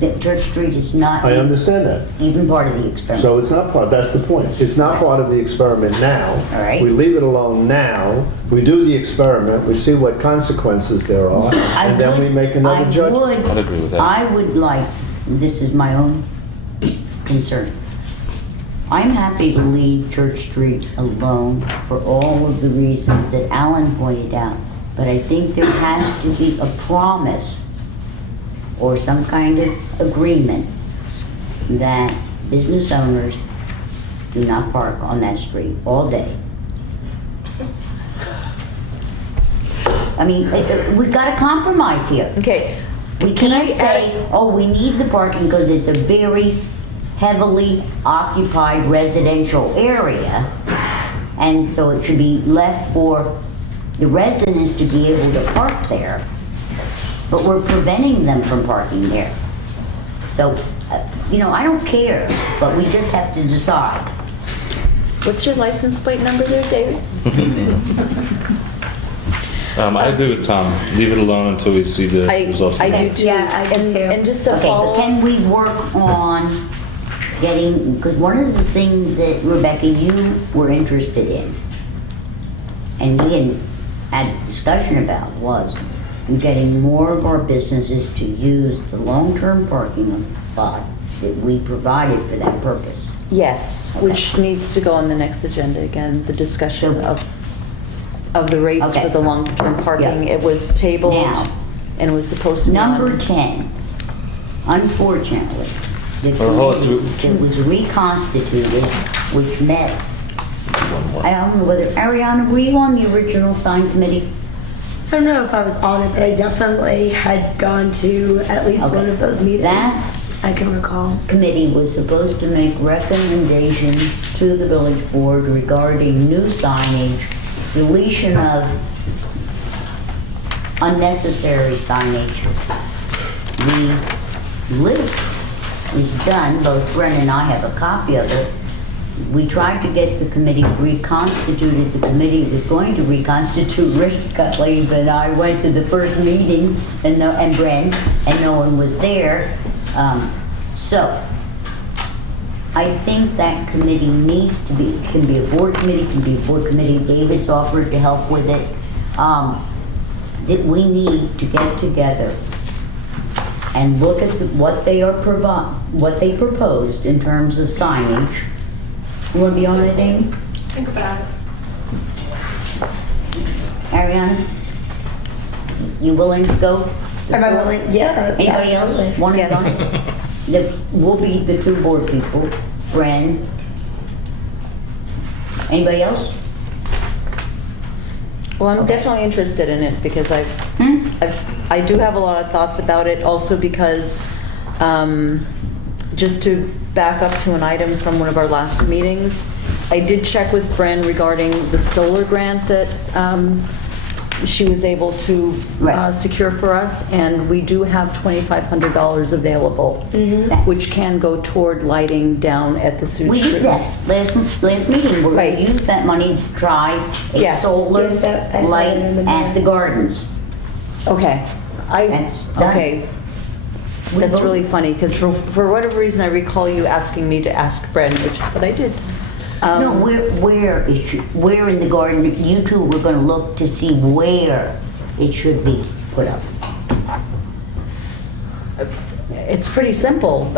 that Church Street is not I understand that. even part of the experiment. So it's not part, that's the point. It's not part of the experiment now. All right. We leave it alone now. We do the experiment, we see what consequences there are, and then we make another judgment. I'd agree with that. I would like, this is my own concern. I'm happy to leave Church Street alone for all of the reasons that Alan pointed out. But I think there has to be a promise or some kind of agreement that business owners do not park on that street all day. I mean, we got to compromise here. Okay. We Can I can't say, oh, we need the parking because it's a very heavily occupied residential area, and so it should be left for the residents to be able to park there, but we're preventing them from parking there. So, you know, I don't care, but we just have to decide. What's your license plate number there, David? I agree with Tom. Leave it alone until we see the results. I do too. Yeah, I do too. And just to Okay, follow but can we work on getting, because one of the things that, Rebecca, you were interested in, and we had a discussion about, was getting more of our businesses to use the long-term parking lot that we provided for that purpose. Yes, which needs to go on the next agenda again, the discussion of the rates Okay. for the long-term parking. Yeah. It was tabled Now, and it was supposed to be on. Number 10, unfortunately, the Well, hold on, committee that was reconstituted, which met, I don't know whether, Ariana, were you on the original sign committee? I don't know if I was on it, but I definitely had gone to at least Okay. one of those meetings. That I can recall. committee was supposed to make recommendations to the village board regarding new signage, deletion of unnecessary signage. The list is done, both Bren and I have a copy of it. We tried to get the committee reconstituted. The committee was going to reconstitute Rick Cutley, but I went to the first meeting and Bren, and no one was there. So, I think that committee needs to be, can be a board committee, can be a board committee. David's offered to help with it. That we need to get together and look at what they are what they proposed in terms of signage. You want to be on it, Amy? Think about it. Ariana? You willing to go? Am I willing? Yeah. Anybody else absolutely. want to Yes. go? We'll be the two board people. Bren? Anybody else? Well, I'm definitely interested in it because I do have a lot of thoughts about it. Also because, just to back up to an item from one of our last meetings, I did check with Bren regarding the solar grant that she was able to secure for us, and we do have $2,500 available, which can go toward lighting down at the Sioux We Street. did that last meeting. We're going to use that money to try a Yes. solar Yes, that- I saw light it in the at the gardens. Okay. That's done. Okay. That's really funny, because for whatever reason, I recall you asking me to ask Bren, which is what I did. No, where in the garden, you two were gonna look to see where it should be put up. It's pretty simple,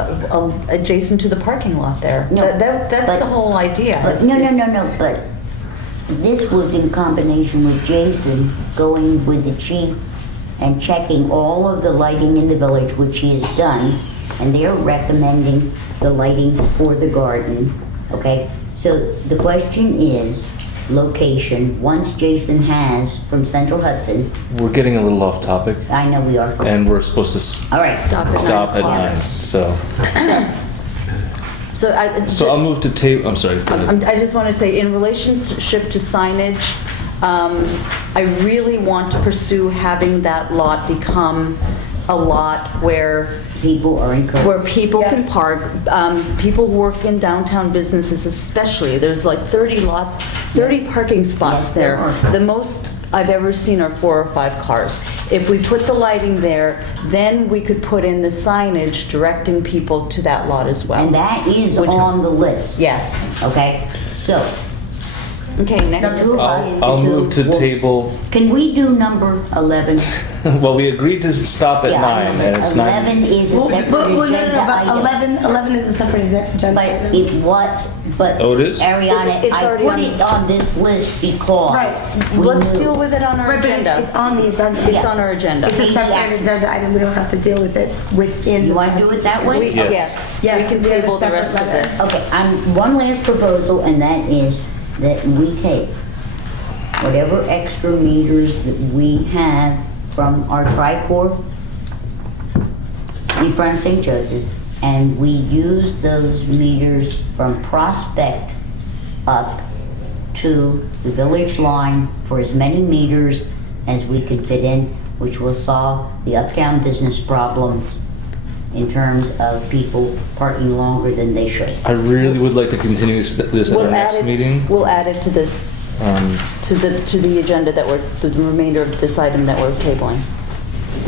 adjacent to the parking lot there. No, That's but- the whole idea. But, no, but this was in combination with Jason going with the chief and checking all of the lighting in the village, which he has done, and they're recommending the lighting for the garden, okay? So the question is, location, once Jason has from Central Hudson, We're getting a little off topic, I know we are. and we're supposed to All right. Stop at 9 stop at o'clock. 9, so. So I'll move to table, I'm sorry. go ahead. I just want to say, in relationship to signage, I really want to pursue having that lot become a lot where people are encouraged. Where people can park. People who work in downtown businesses especially. There's like 30 parking spots Yes, there there. are. The most I've ever seen are 4 or 5 cars. If we put the lighting there, then we could put in the signage directing people to that lot as well. And that is Which on the list. Yes. Okay, so. Okay, next. I'll move to table, Can we do number 11? well, we agreed to stop at Yeah, I 9, know, and but it's 11 9. is a separate But, no, agenda but item. 11 is a separate agenda But item. but Oh, it is? Ariana, It's I already put on- it on this list because. Right. we Let's knew- deal with it on our Right, but agenda. it's on the agenda. It's on our agenda. It's a separate agenda item, we don't have to deal with it within. You want to do it that way? Yes. Yes. Yes, We can we have a table the separate rest of letter. this. Okay, one last proposal, and that is that we take whatever extra meters that we have from our Tricor in front of St. Joseph's, and we use those meters from Prospect up to the village line for as many meters as we could fit in, which will solve the uptown business problems in terms of people parking longer than they should. I really would like to continue this at our next meeting. We'll add it to this, to the agenda that we're, to the remainder of this item that we're tabling.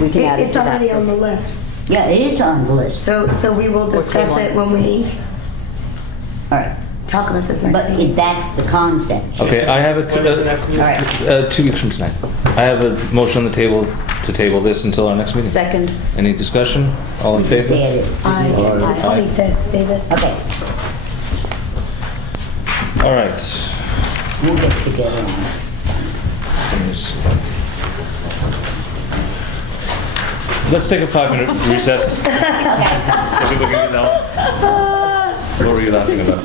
We can add it It's to that. already on the list. Yeah, it is on the list. So we will discuss tabling. it when we All right, talk about this next but meeting. that's the concept. Okay, I have When is the next meeting? All right. 2 weeks from tonight. I have a motion on the table to table this until our next meeting. Second. Any discussion? All in favor? Say it. The 25th, David. Okay, All right. we'll get together on it. Let me see. Let's take a 5-minute recess. So people can get out. What were you laughing about?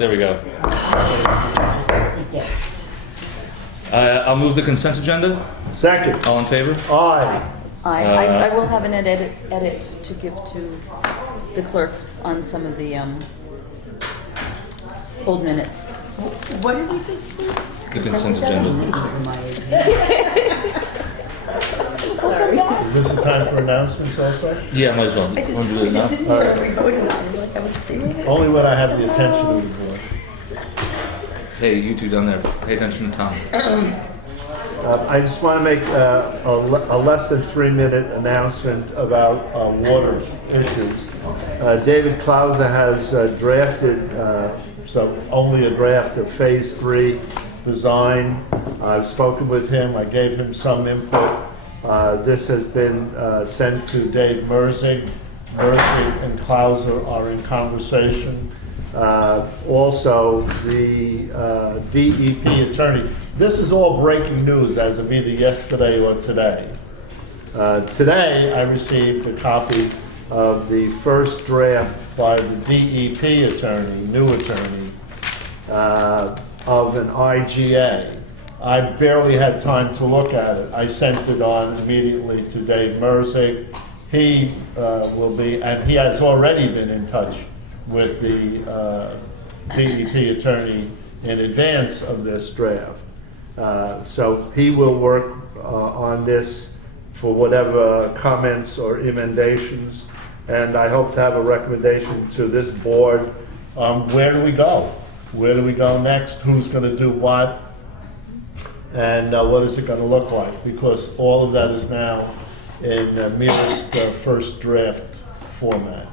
there we go. I'll move the consent agenda. Second. All in favor? Aye. I will have an edit to give to the clerk on some of the old minutes. What did we just do? The consent agenda. Sorry. Is this a time for announcements also? Yeah, might as well. I just, Want to do we it just now? didn't know what we voted on. Like I was seeing it. Only when I have the attention of the board. Hey, you two down there, pay attention to Tom. I just want to make a less than 3-minute announcement about water issues. David Clauser has drafted, only a draft of Phase 3 design. I've spoken with him, I gave him some input. This has been sent to Dave Merzig. Merzig and Clauser are in conversation. Also, the DEP attorney. This is all breaking news as of either yesterday or today. Today, I received a copy of the first draft by the DEP attorney, new attorney, of an IGA. I barely had time to look at it. I sent it on immediately to Dave Merzig. He will be, and he has already been in touch with the DEP attorney in advance of this draft. So he will work on this for whatever comments or emendations, and I hope to have a recommendation to this board. Where do we go? Where do we go next? Who's going to do what? And what is it going to look like? Because all of that is now in merest first draft format.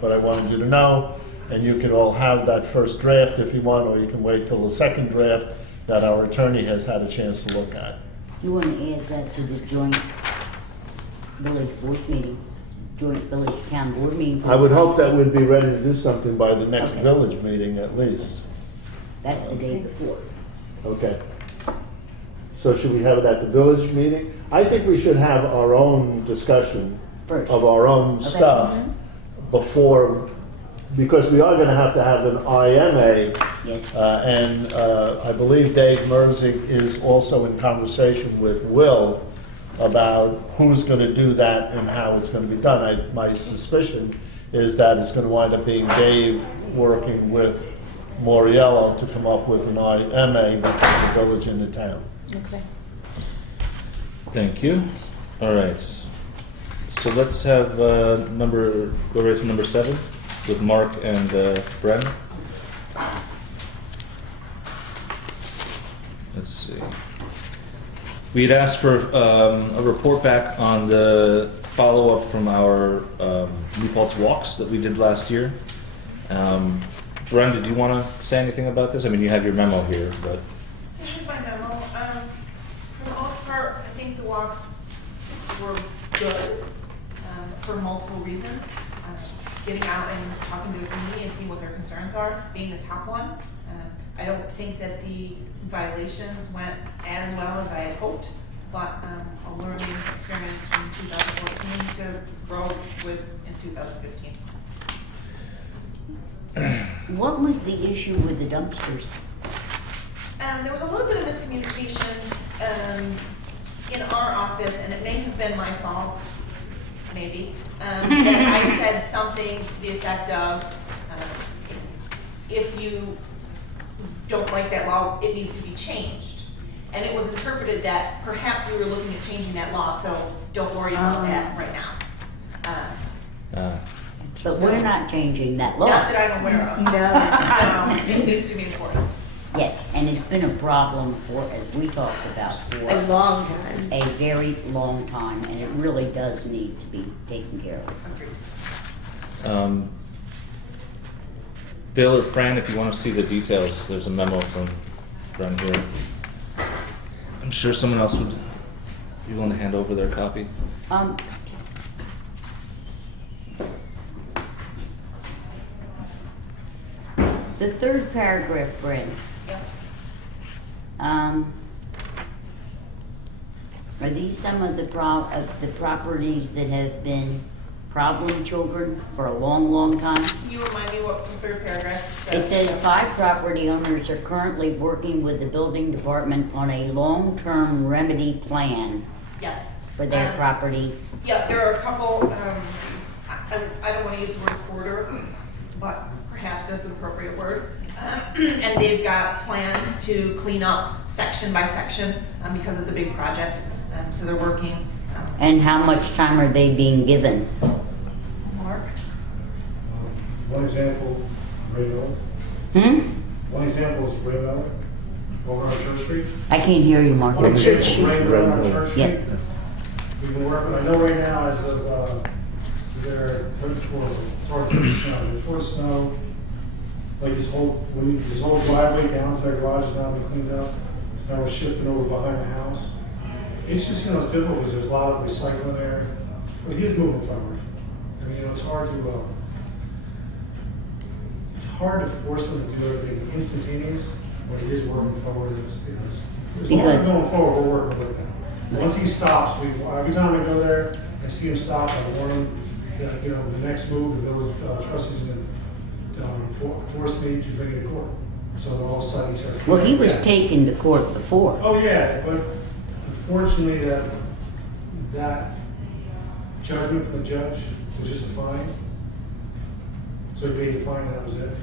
But I wanted you to know, and you can all have that first draft if you want, or you can wait till the second draft that our attorney has had a chance to look at. You want to add that to the joint village board meeting, joint village town board meeting? I would hope that we'd be ready to do something by the next village meeting at least. That's the day before. Okay. So should we have it at the village meeting? I think we should have our own discussion First. of our own stuff before, because we are going to have an IMA. Yes. And I believe Dave Merzig is also in conversation with Will about who's going to do that and how it's going to be done. My suspicion is that it's going to wind up being Dave working with Moriello to come up with an IMA between the village and the town. Okay. Thank you. All right. So let's have go right to number 7 with Mark and Bren. Let's see. We had asked for a report back on the follow-up from our New Paltz walks that we did last year. Bren, did you want to say anything about this? I mean, you have your memo here, but... Here's my memo. For the most part, I think the walks were good for multiple reasons. Getting out and talking to the community and seeing what their concerns are, being the top one. I don't think that the violations went as well as I had hoped, but a learning experience from 2014 to grow with in 2015. What was the issue with the dumpsters? There was a little bit of miscommunication in our office, and it may have been my fault, maybe, that I said something to the effect of, if you don't like that law, it needs to be changed. And it was interpreted that perhaps we were looking at changing that law, so don't worry about that right now. But we're not changing that law. Not that I'm aware of. No. So it needs to be enforced. Yes, and it's been a problem for, as we talked about, for A long time. a very long time, and it really does need to be taken care of. Bill or Fran, if you want to see the details, there's a memo from Bren here. I'm sure someone else would be willing to hand over their copy. The third paragraph, Brent. Yep. Are these some of the properties that have been problem children for a long, long time. You remind me what the third paragraph It says. says 5 property owners are currently working with the building department on a long-term remedy plan Yes. for their property. Yeah, there are a couple, I don't want to use the word quarter, but perhaps that's an appropriate word. And they've got plans to clean up section by section because it's a big project. So they're working. And how much time are they being given? Mark? One example, Ray Miller. One example is Ray Miller over on Church Street. I can't hear you, Mark. One example is Ray Miller on Church Street. Yes. We've been working, I know right now as of, they're right before, as far as the snow, before the snow, like this whole driveway down to their garage is now been cleaned up. So now we're shifting over behind the house. It's just, it's difficult because there's a lot of recycling there, but he's moving forward. I mean, it's hard to force them to do everything instantaneous, but he is working forward. As long as we're going forward, we're working with him. Once he stops, every time I go there, I see him stop, I warn him that, the next move, the village trustees are going to force me to bring it to court. So all of a sudden he says. Well, he was taken to court before. Oh, yeah, but unfortunately that judgment from the judge was just a fine. So he paid the fine and that was it.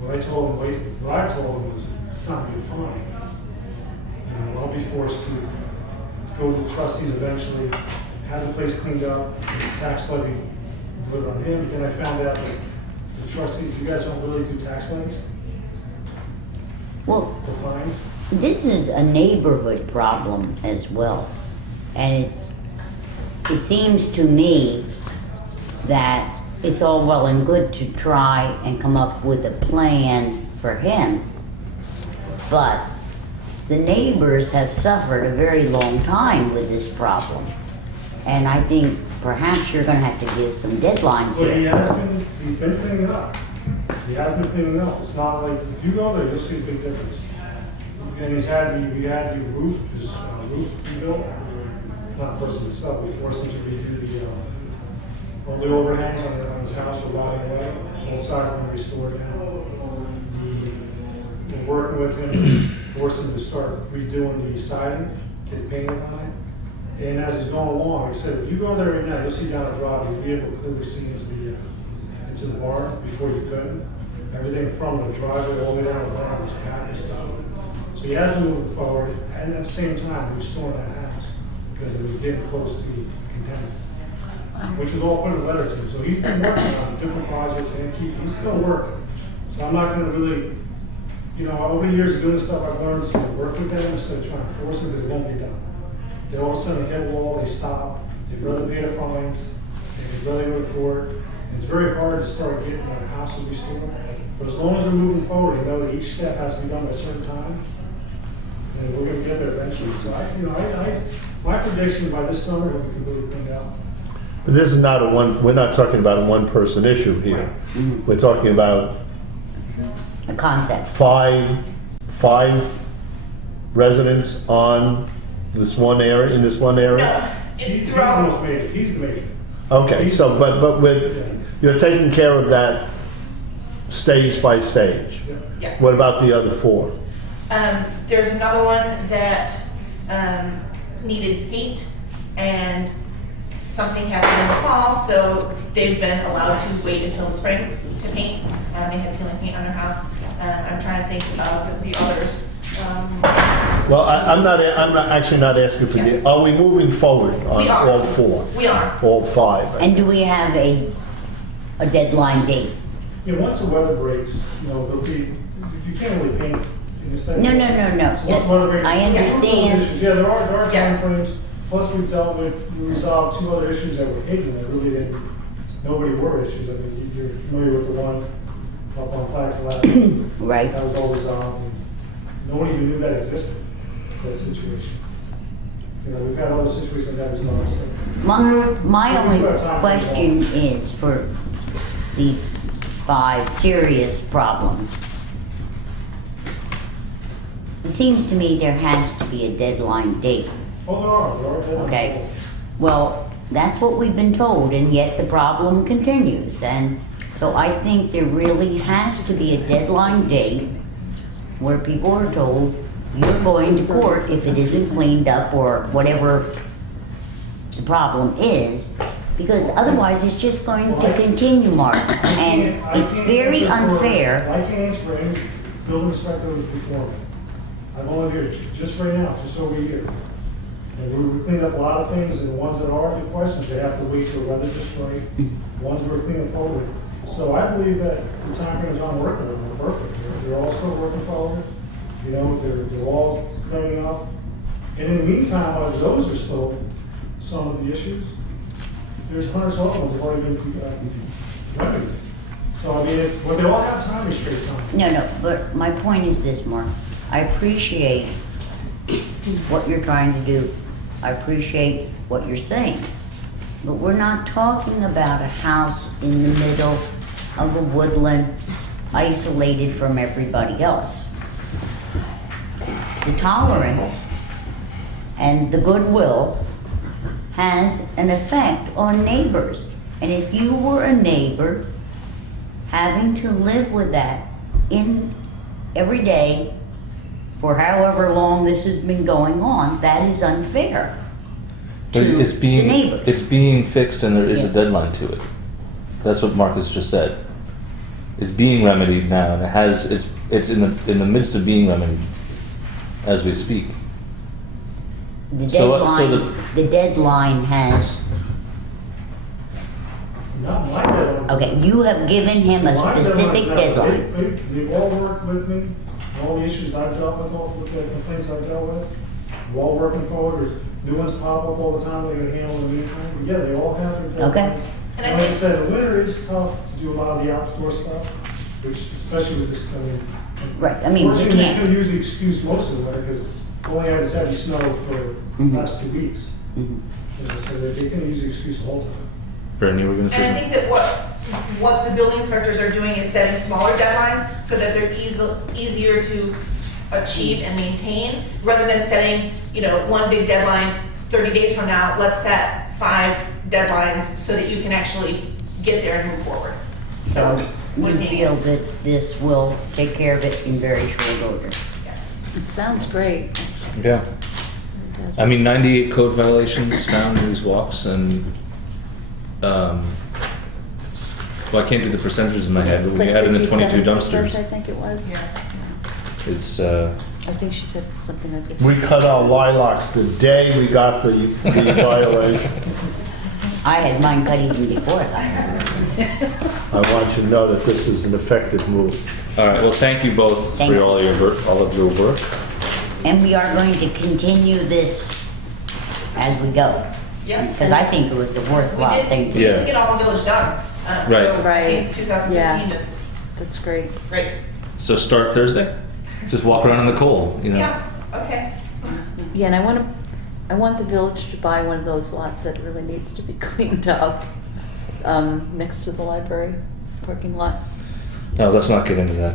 What I told him was, it's not gonna be a fine. I'll be forced to go to the trustees eventually, have the place cleaned up, tax levy delivered on him. Then I found out that the trustees, you guys don't really do tax levies? Well, The fines? this is a neighborhood problem as well. And it seems to me that it's all well and good to try and come up with a plan for him. But the neighbors have suffered a very long time with this problem. And I think perhaps you're gonna have to give some deadlines Well, here. he's been cleaning up. He has been cleaning up. It's not like, if you go there, you'll see a big difference. And he had the roof rebuilt, not personally himself, we forced him to redo all the overhangs on his house were rotting away. Both sides have been restored now. We're working with him, forced him to start redoing the siding, get painted on it. And as he's going along, he said, if you go there right now, you'll see down the drive, you'll be able to clearly see into the barn before you couldn't. Everything from the driveway all the way down the barn was packed and stuff. So he has been moving forward, and at the same time, restoring that house because it was getting close to contaminant, which was all put in a letter to him. So he's been working on different projects, and he's still working. So I'm not going to really, over the years of doing this stuff, I've learned to work with them instead of trying to force them because it won't be done. They all of a sudden hit a wall, they stop, they'd rather pay the fines, they'd rather go to court. It's very hard to start getting our houses restored. But as long as we're moving forward, that each step has to be done at a certain time, and we're going to get there eventually. So my prediction by this summer, we can really clean it out. But this is not we're not talking about a one-person issue here. Mm-hmm. We're talking about A concept. five residents on this one area, in this one area? He's the most major, he's the major. Okay, so, but you're taking care of that stage by stage? Yes. What about the other 4? There's another one that needed paint, and something happened in the fall, so they've been allowed to wait until the spring to paint. They had peeling paint on their house. I'm trying to think of the others. Well, I'm actually not asking for the, are we moving forward on We are. all 4? We are. All 5? And do we have a deadline date? Once the weather breaks, there'll be, you can't really paint in the same. No. So once weather breaks. I understand. Yeah, there are Yes. timeframes. Plus, we resolved 2 other issues that were hidden, that really didn't, nobody were issues. I mean, you're familiar with the one up on Flagstaff. Right. That was all resolved. And no one even knew that existed, that situation. We've had other situations that resolved. So. My only question is for these 5 serious problems. It seems to me there has to be a deadline date. Oh, there are deadlines. Okay. Well, That's what we've been told, and yet the problem continues. And so I think there really has to be a deadline date where people are told, you're going to court if it isn't cleaned up or whatever the problem is, because otherwise it's just going to continue, Mark. And it's very unfair. I can't answer for any building inspector before me. I'm only here just right now, just over a year. And we cleaned up a lot of things, and the ones that are the questions, they have to wait till weather just right. Ones we're cleaning forward. So I believe that the time frames I'm working with are perfect. They're all still working forward. You know, they're all cleaning up. And in the meantime, while those are still some of the issues, there's hundreds of other ones that have already been remedied. So I mean, but they all have time restraints on them. No, but my point is this, Mark. I appreciate what you're trying to do. I appreciate what you're saying. But we're not talking about a house in the middle of a woodland, isolated from everybody else. The tolerance and the goodwill has an effect on neighbors. And if you were a neighbor having to live with that in every day for however long this has been going on, that is unfair But to it's the neighbors. it's being fixed, and there is a Yeah. deadline to it. That's what Marcus just said. It's being remedied now, and it's in the midst of being remedied as we speak. The So, deadline, the deadline has, Not my deadline. okay, you have given him a My specific deadline's not- deadline. They've all worked with me, all the issues I've dealt with, all the complaints I've dealt with. We're all working forward. There's new ones pop up all the time they gotta handle in the meantime. But yeah, they all have their Okay. deadlines. And I Like I think- said, the winter is tough to do a lot of the outdoor stuff, which especially with this, I mean. Right, I mean, we Fortunately, can't- they can use the excuse most of the winter because only had this heavy snow for the last 2 weeks. Mhm. You know, so they can use the excuse the whole time. Bernie, you were going to And I say? think that what the building inspectors are doing is setting smaller deadlines so that they're easier to achieve and maintain, rather than setting, one big deadline 30 days from now. Let's set 5 deadlines so that you can actually get there and move forward. So we're you seeing feel that this will take care of it in very short order? Yes. It sounds great. Yeah. It does. I mean, 98 code violations found in these walks, and well, I can't do the percentages in my head, but It's we like add in the 22 57%, dumpsters. I think it was. It's I think she said something like. We cut our lilacs the day we got the violation. I had mine cut even before that. I want you to know that this is an effective move. all right. Well, thank you both Thank for you. all of your work. And we are going to continue this as we go. Yeah. Because I think it was a worthwhile thing to We do. didn't get all the village done. Right. So I Right. think 2015 is That's great. great. So start Thursday. Just walk around in the cold, Yeah, okay. Yeah, and I want the village to buy one of those lots that really needs to be cleaned up, next to the library parking lot. No, let's not get into that.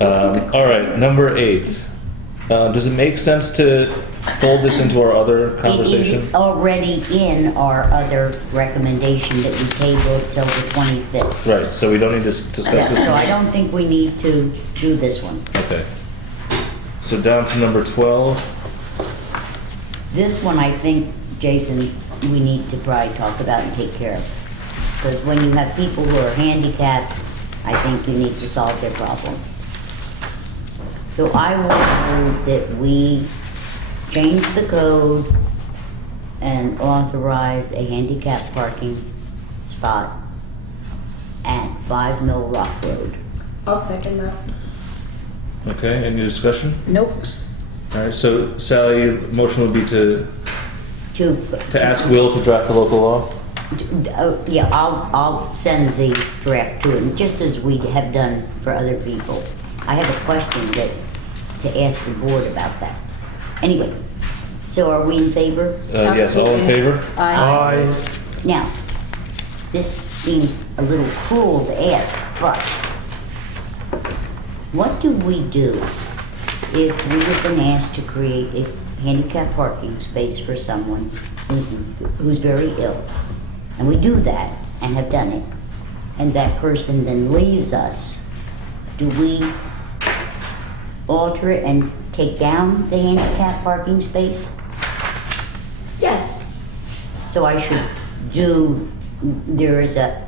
All right, number 8. Does it make sense to fold this into our other conversation? It is already in our other recommendation that we tabled till the 25th. Right, so we don't need to discuss this? So I don't think we need to do this one. Okay. So down to number 12. This one, I think, Jason, we need to probably talk about and take care of. Because when you have people who are handicapped, I think you need to solve their problem. So I will move that we change the code and authorize a handicap parking spot at 5 Mill Rock Road. I'll second that. Okay, any discussion? Nope. All right, so Sally, your motion would be to To ask Will to draft the local law? Yeah, I'll send the draft to him, just as we have done for other people. I have a question to ask the board about that. Anyway, so are we in favor? Yes, all in favor? Aye. Now, this seems a little cruel to ask, but what do we do if we have been asked to create a handicap parking space for someone who's very ill, and we do that and have done it, and that person then leaves us, do we alter it and take down the handicap parking space? Yes. So I should do, there is a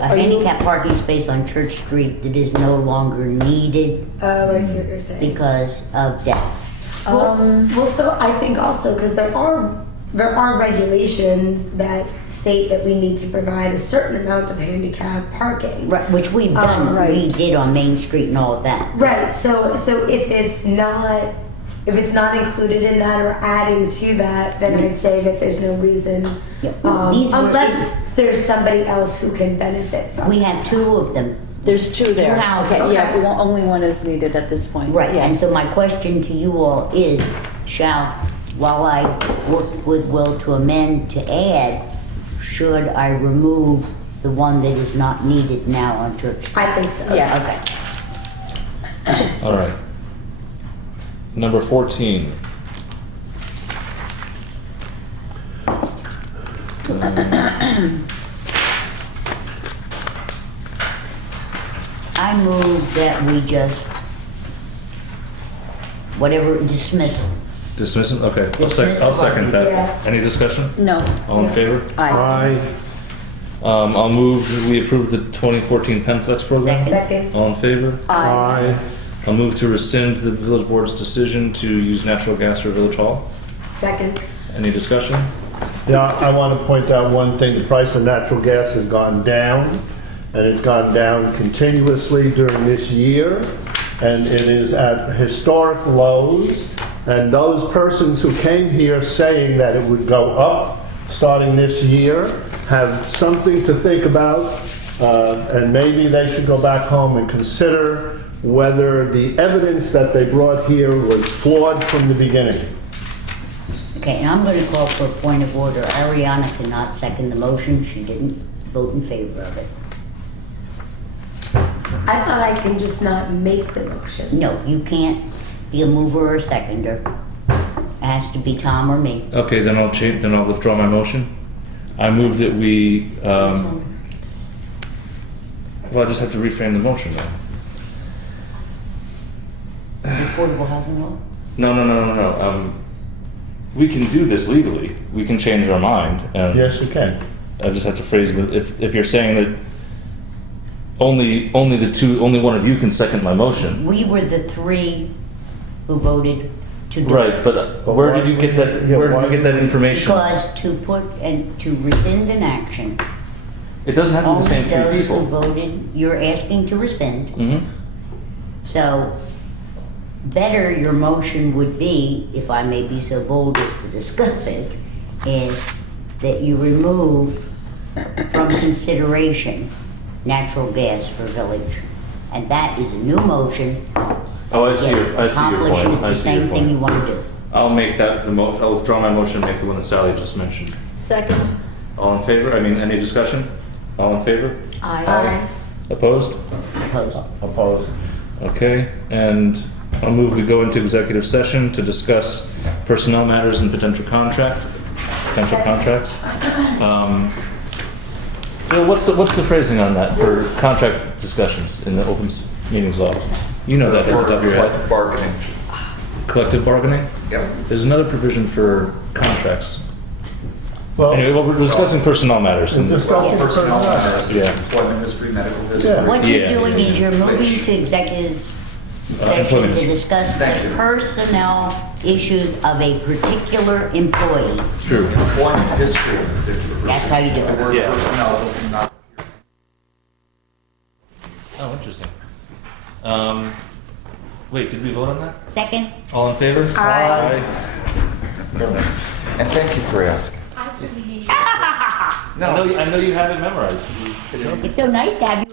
Are you- handicap parking space on Church Street that is no longer needed Oh, I see what you're saying. because of death. Well, so I think also because there are regulations that state that we need to provide a certain amount of handicap parking. Right, which we've done, Right. we did on Main Street and all of that. Right. So if it's not included in that or adding to that, then I'd say that there's no reason. Yeah, these were- Unless there's somebody else who can benefit from. We have two of them. There's two there. Two houses. Okay, yeah, Okay. only one is needed at this point. Right, and Yes. so my question to you all is, while I work with Will to amend to add, should I remove the one that is not needed now on Church Street? I think so. Yes. Okay. All right. Number 14. I move that we just, dismiss. Dismiss it? Okay. Dismiss I'll the second that. Yes. Any discussion? No. All in favor? Aye. I'll move that we approve the 2014 PenFlex program. Second. All in favor? Aye. I'll move to rescind the village board's decision to use natural gas for Village Hall. Second. Any discussion? Yeah, I want to point out one thing. The price of natural gas has gone down, and it's gone down continuously during this year, and it is at historic lows. And those persons who came here saying that it would go up starting this year have something to think about, and maybe they should go back home and consider whether the evidence that they brought here was flawed from the beginning. Okay, and I'm gonna call for a point of order. Ariana cannot second the motion. She didn't vote in favor of it. I thought I can just not make the motion. No, you can't be a mover or a seconder. It has to be Tom or me. Okay, then I'll withdraw my motion. I move that we, well, I just have to reframe the motion then. Affordable housing law? No. We can do this legally. We can change our mind. And Yes, you can. I just have to phrase it. If you're saying that only one of you can second my motion. We were the three who voted to do Right, it. but where did you get that? Where did you get that information? Because to put and to rescind an action, It doesn't have to be the only same three those who people. voted, you're asking to rescind. Mm-hmm. So, better your motion would be, if I may be so bold as to discuss it, is that you remove from consideration natural gas for village. And that is a new motion. Oh, I see your point. Accomplishes I the see your same thing you point. want to do. I'll make that I'll withdraw my motion and make the one that Sally just mentioned. Second. All in favor? I mean, any discussion? All in favor? Aye. Opposed? Opposed. Opposed. Okay, and I'll move we go into executive session to discuss personnel matters and potential contracts. What's the phrasing on that for contract discussions in the open meetings law? You know that at the top of your head. Collective bargaining. Collective bargaining? Yep. There's another provision for contracts. Well, Anyway, we're discussing personnel matters. and- discussing Personnel matters, Yeah. employment history, medical history. What you're Yeah. doing is you're moving Which- to executive session employment. to discuss Thank the you. personnel issues of a particular employee. True. Employment history of a particular person. That's how you do it. The word Yeah. personnel does not. Oh, interesting. Wait, did we vote on that? Second? All in favor? Aye. And thank you for asking. I know you have it memorized. It's so nice to have you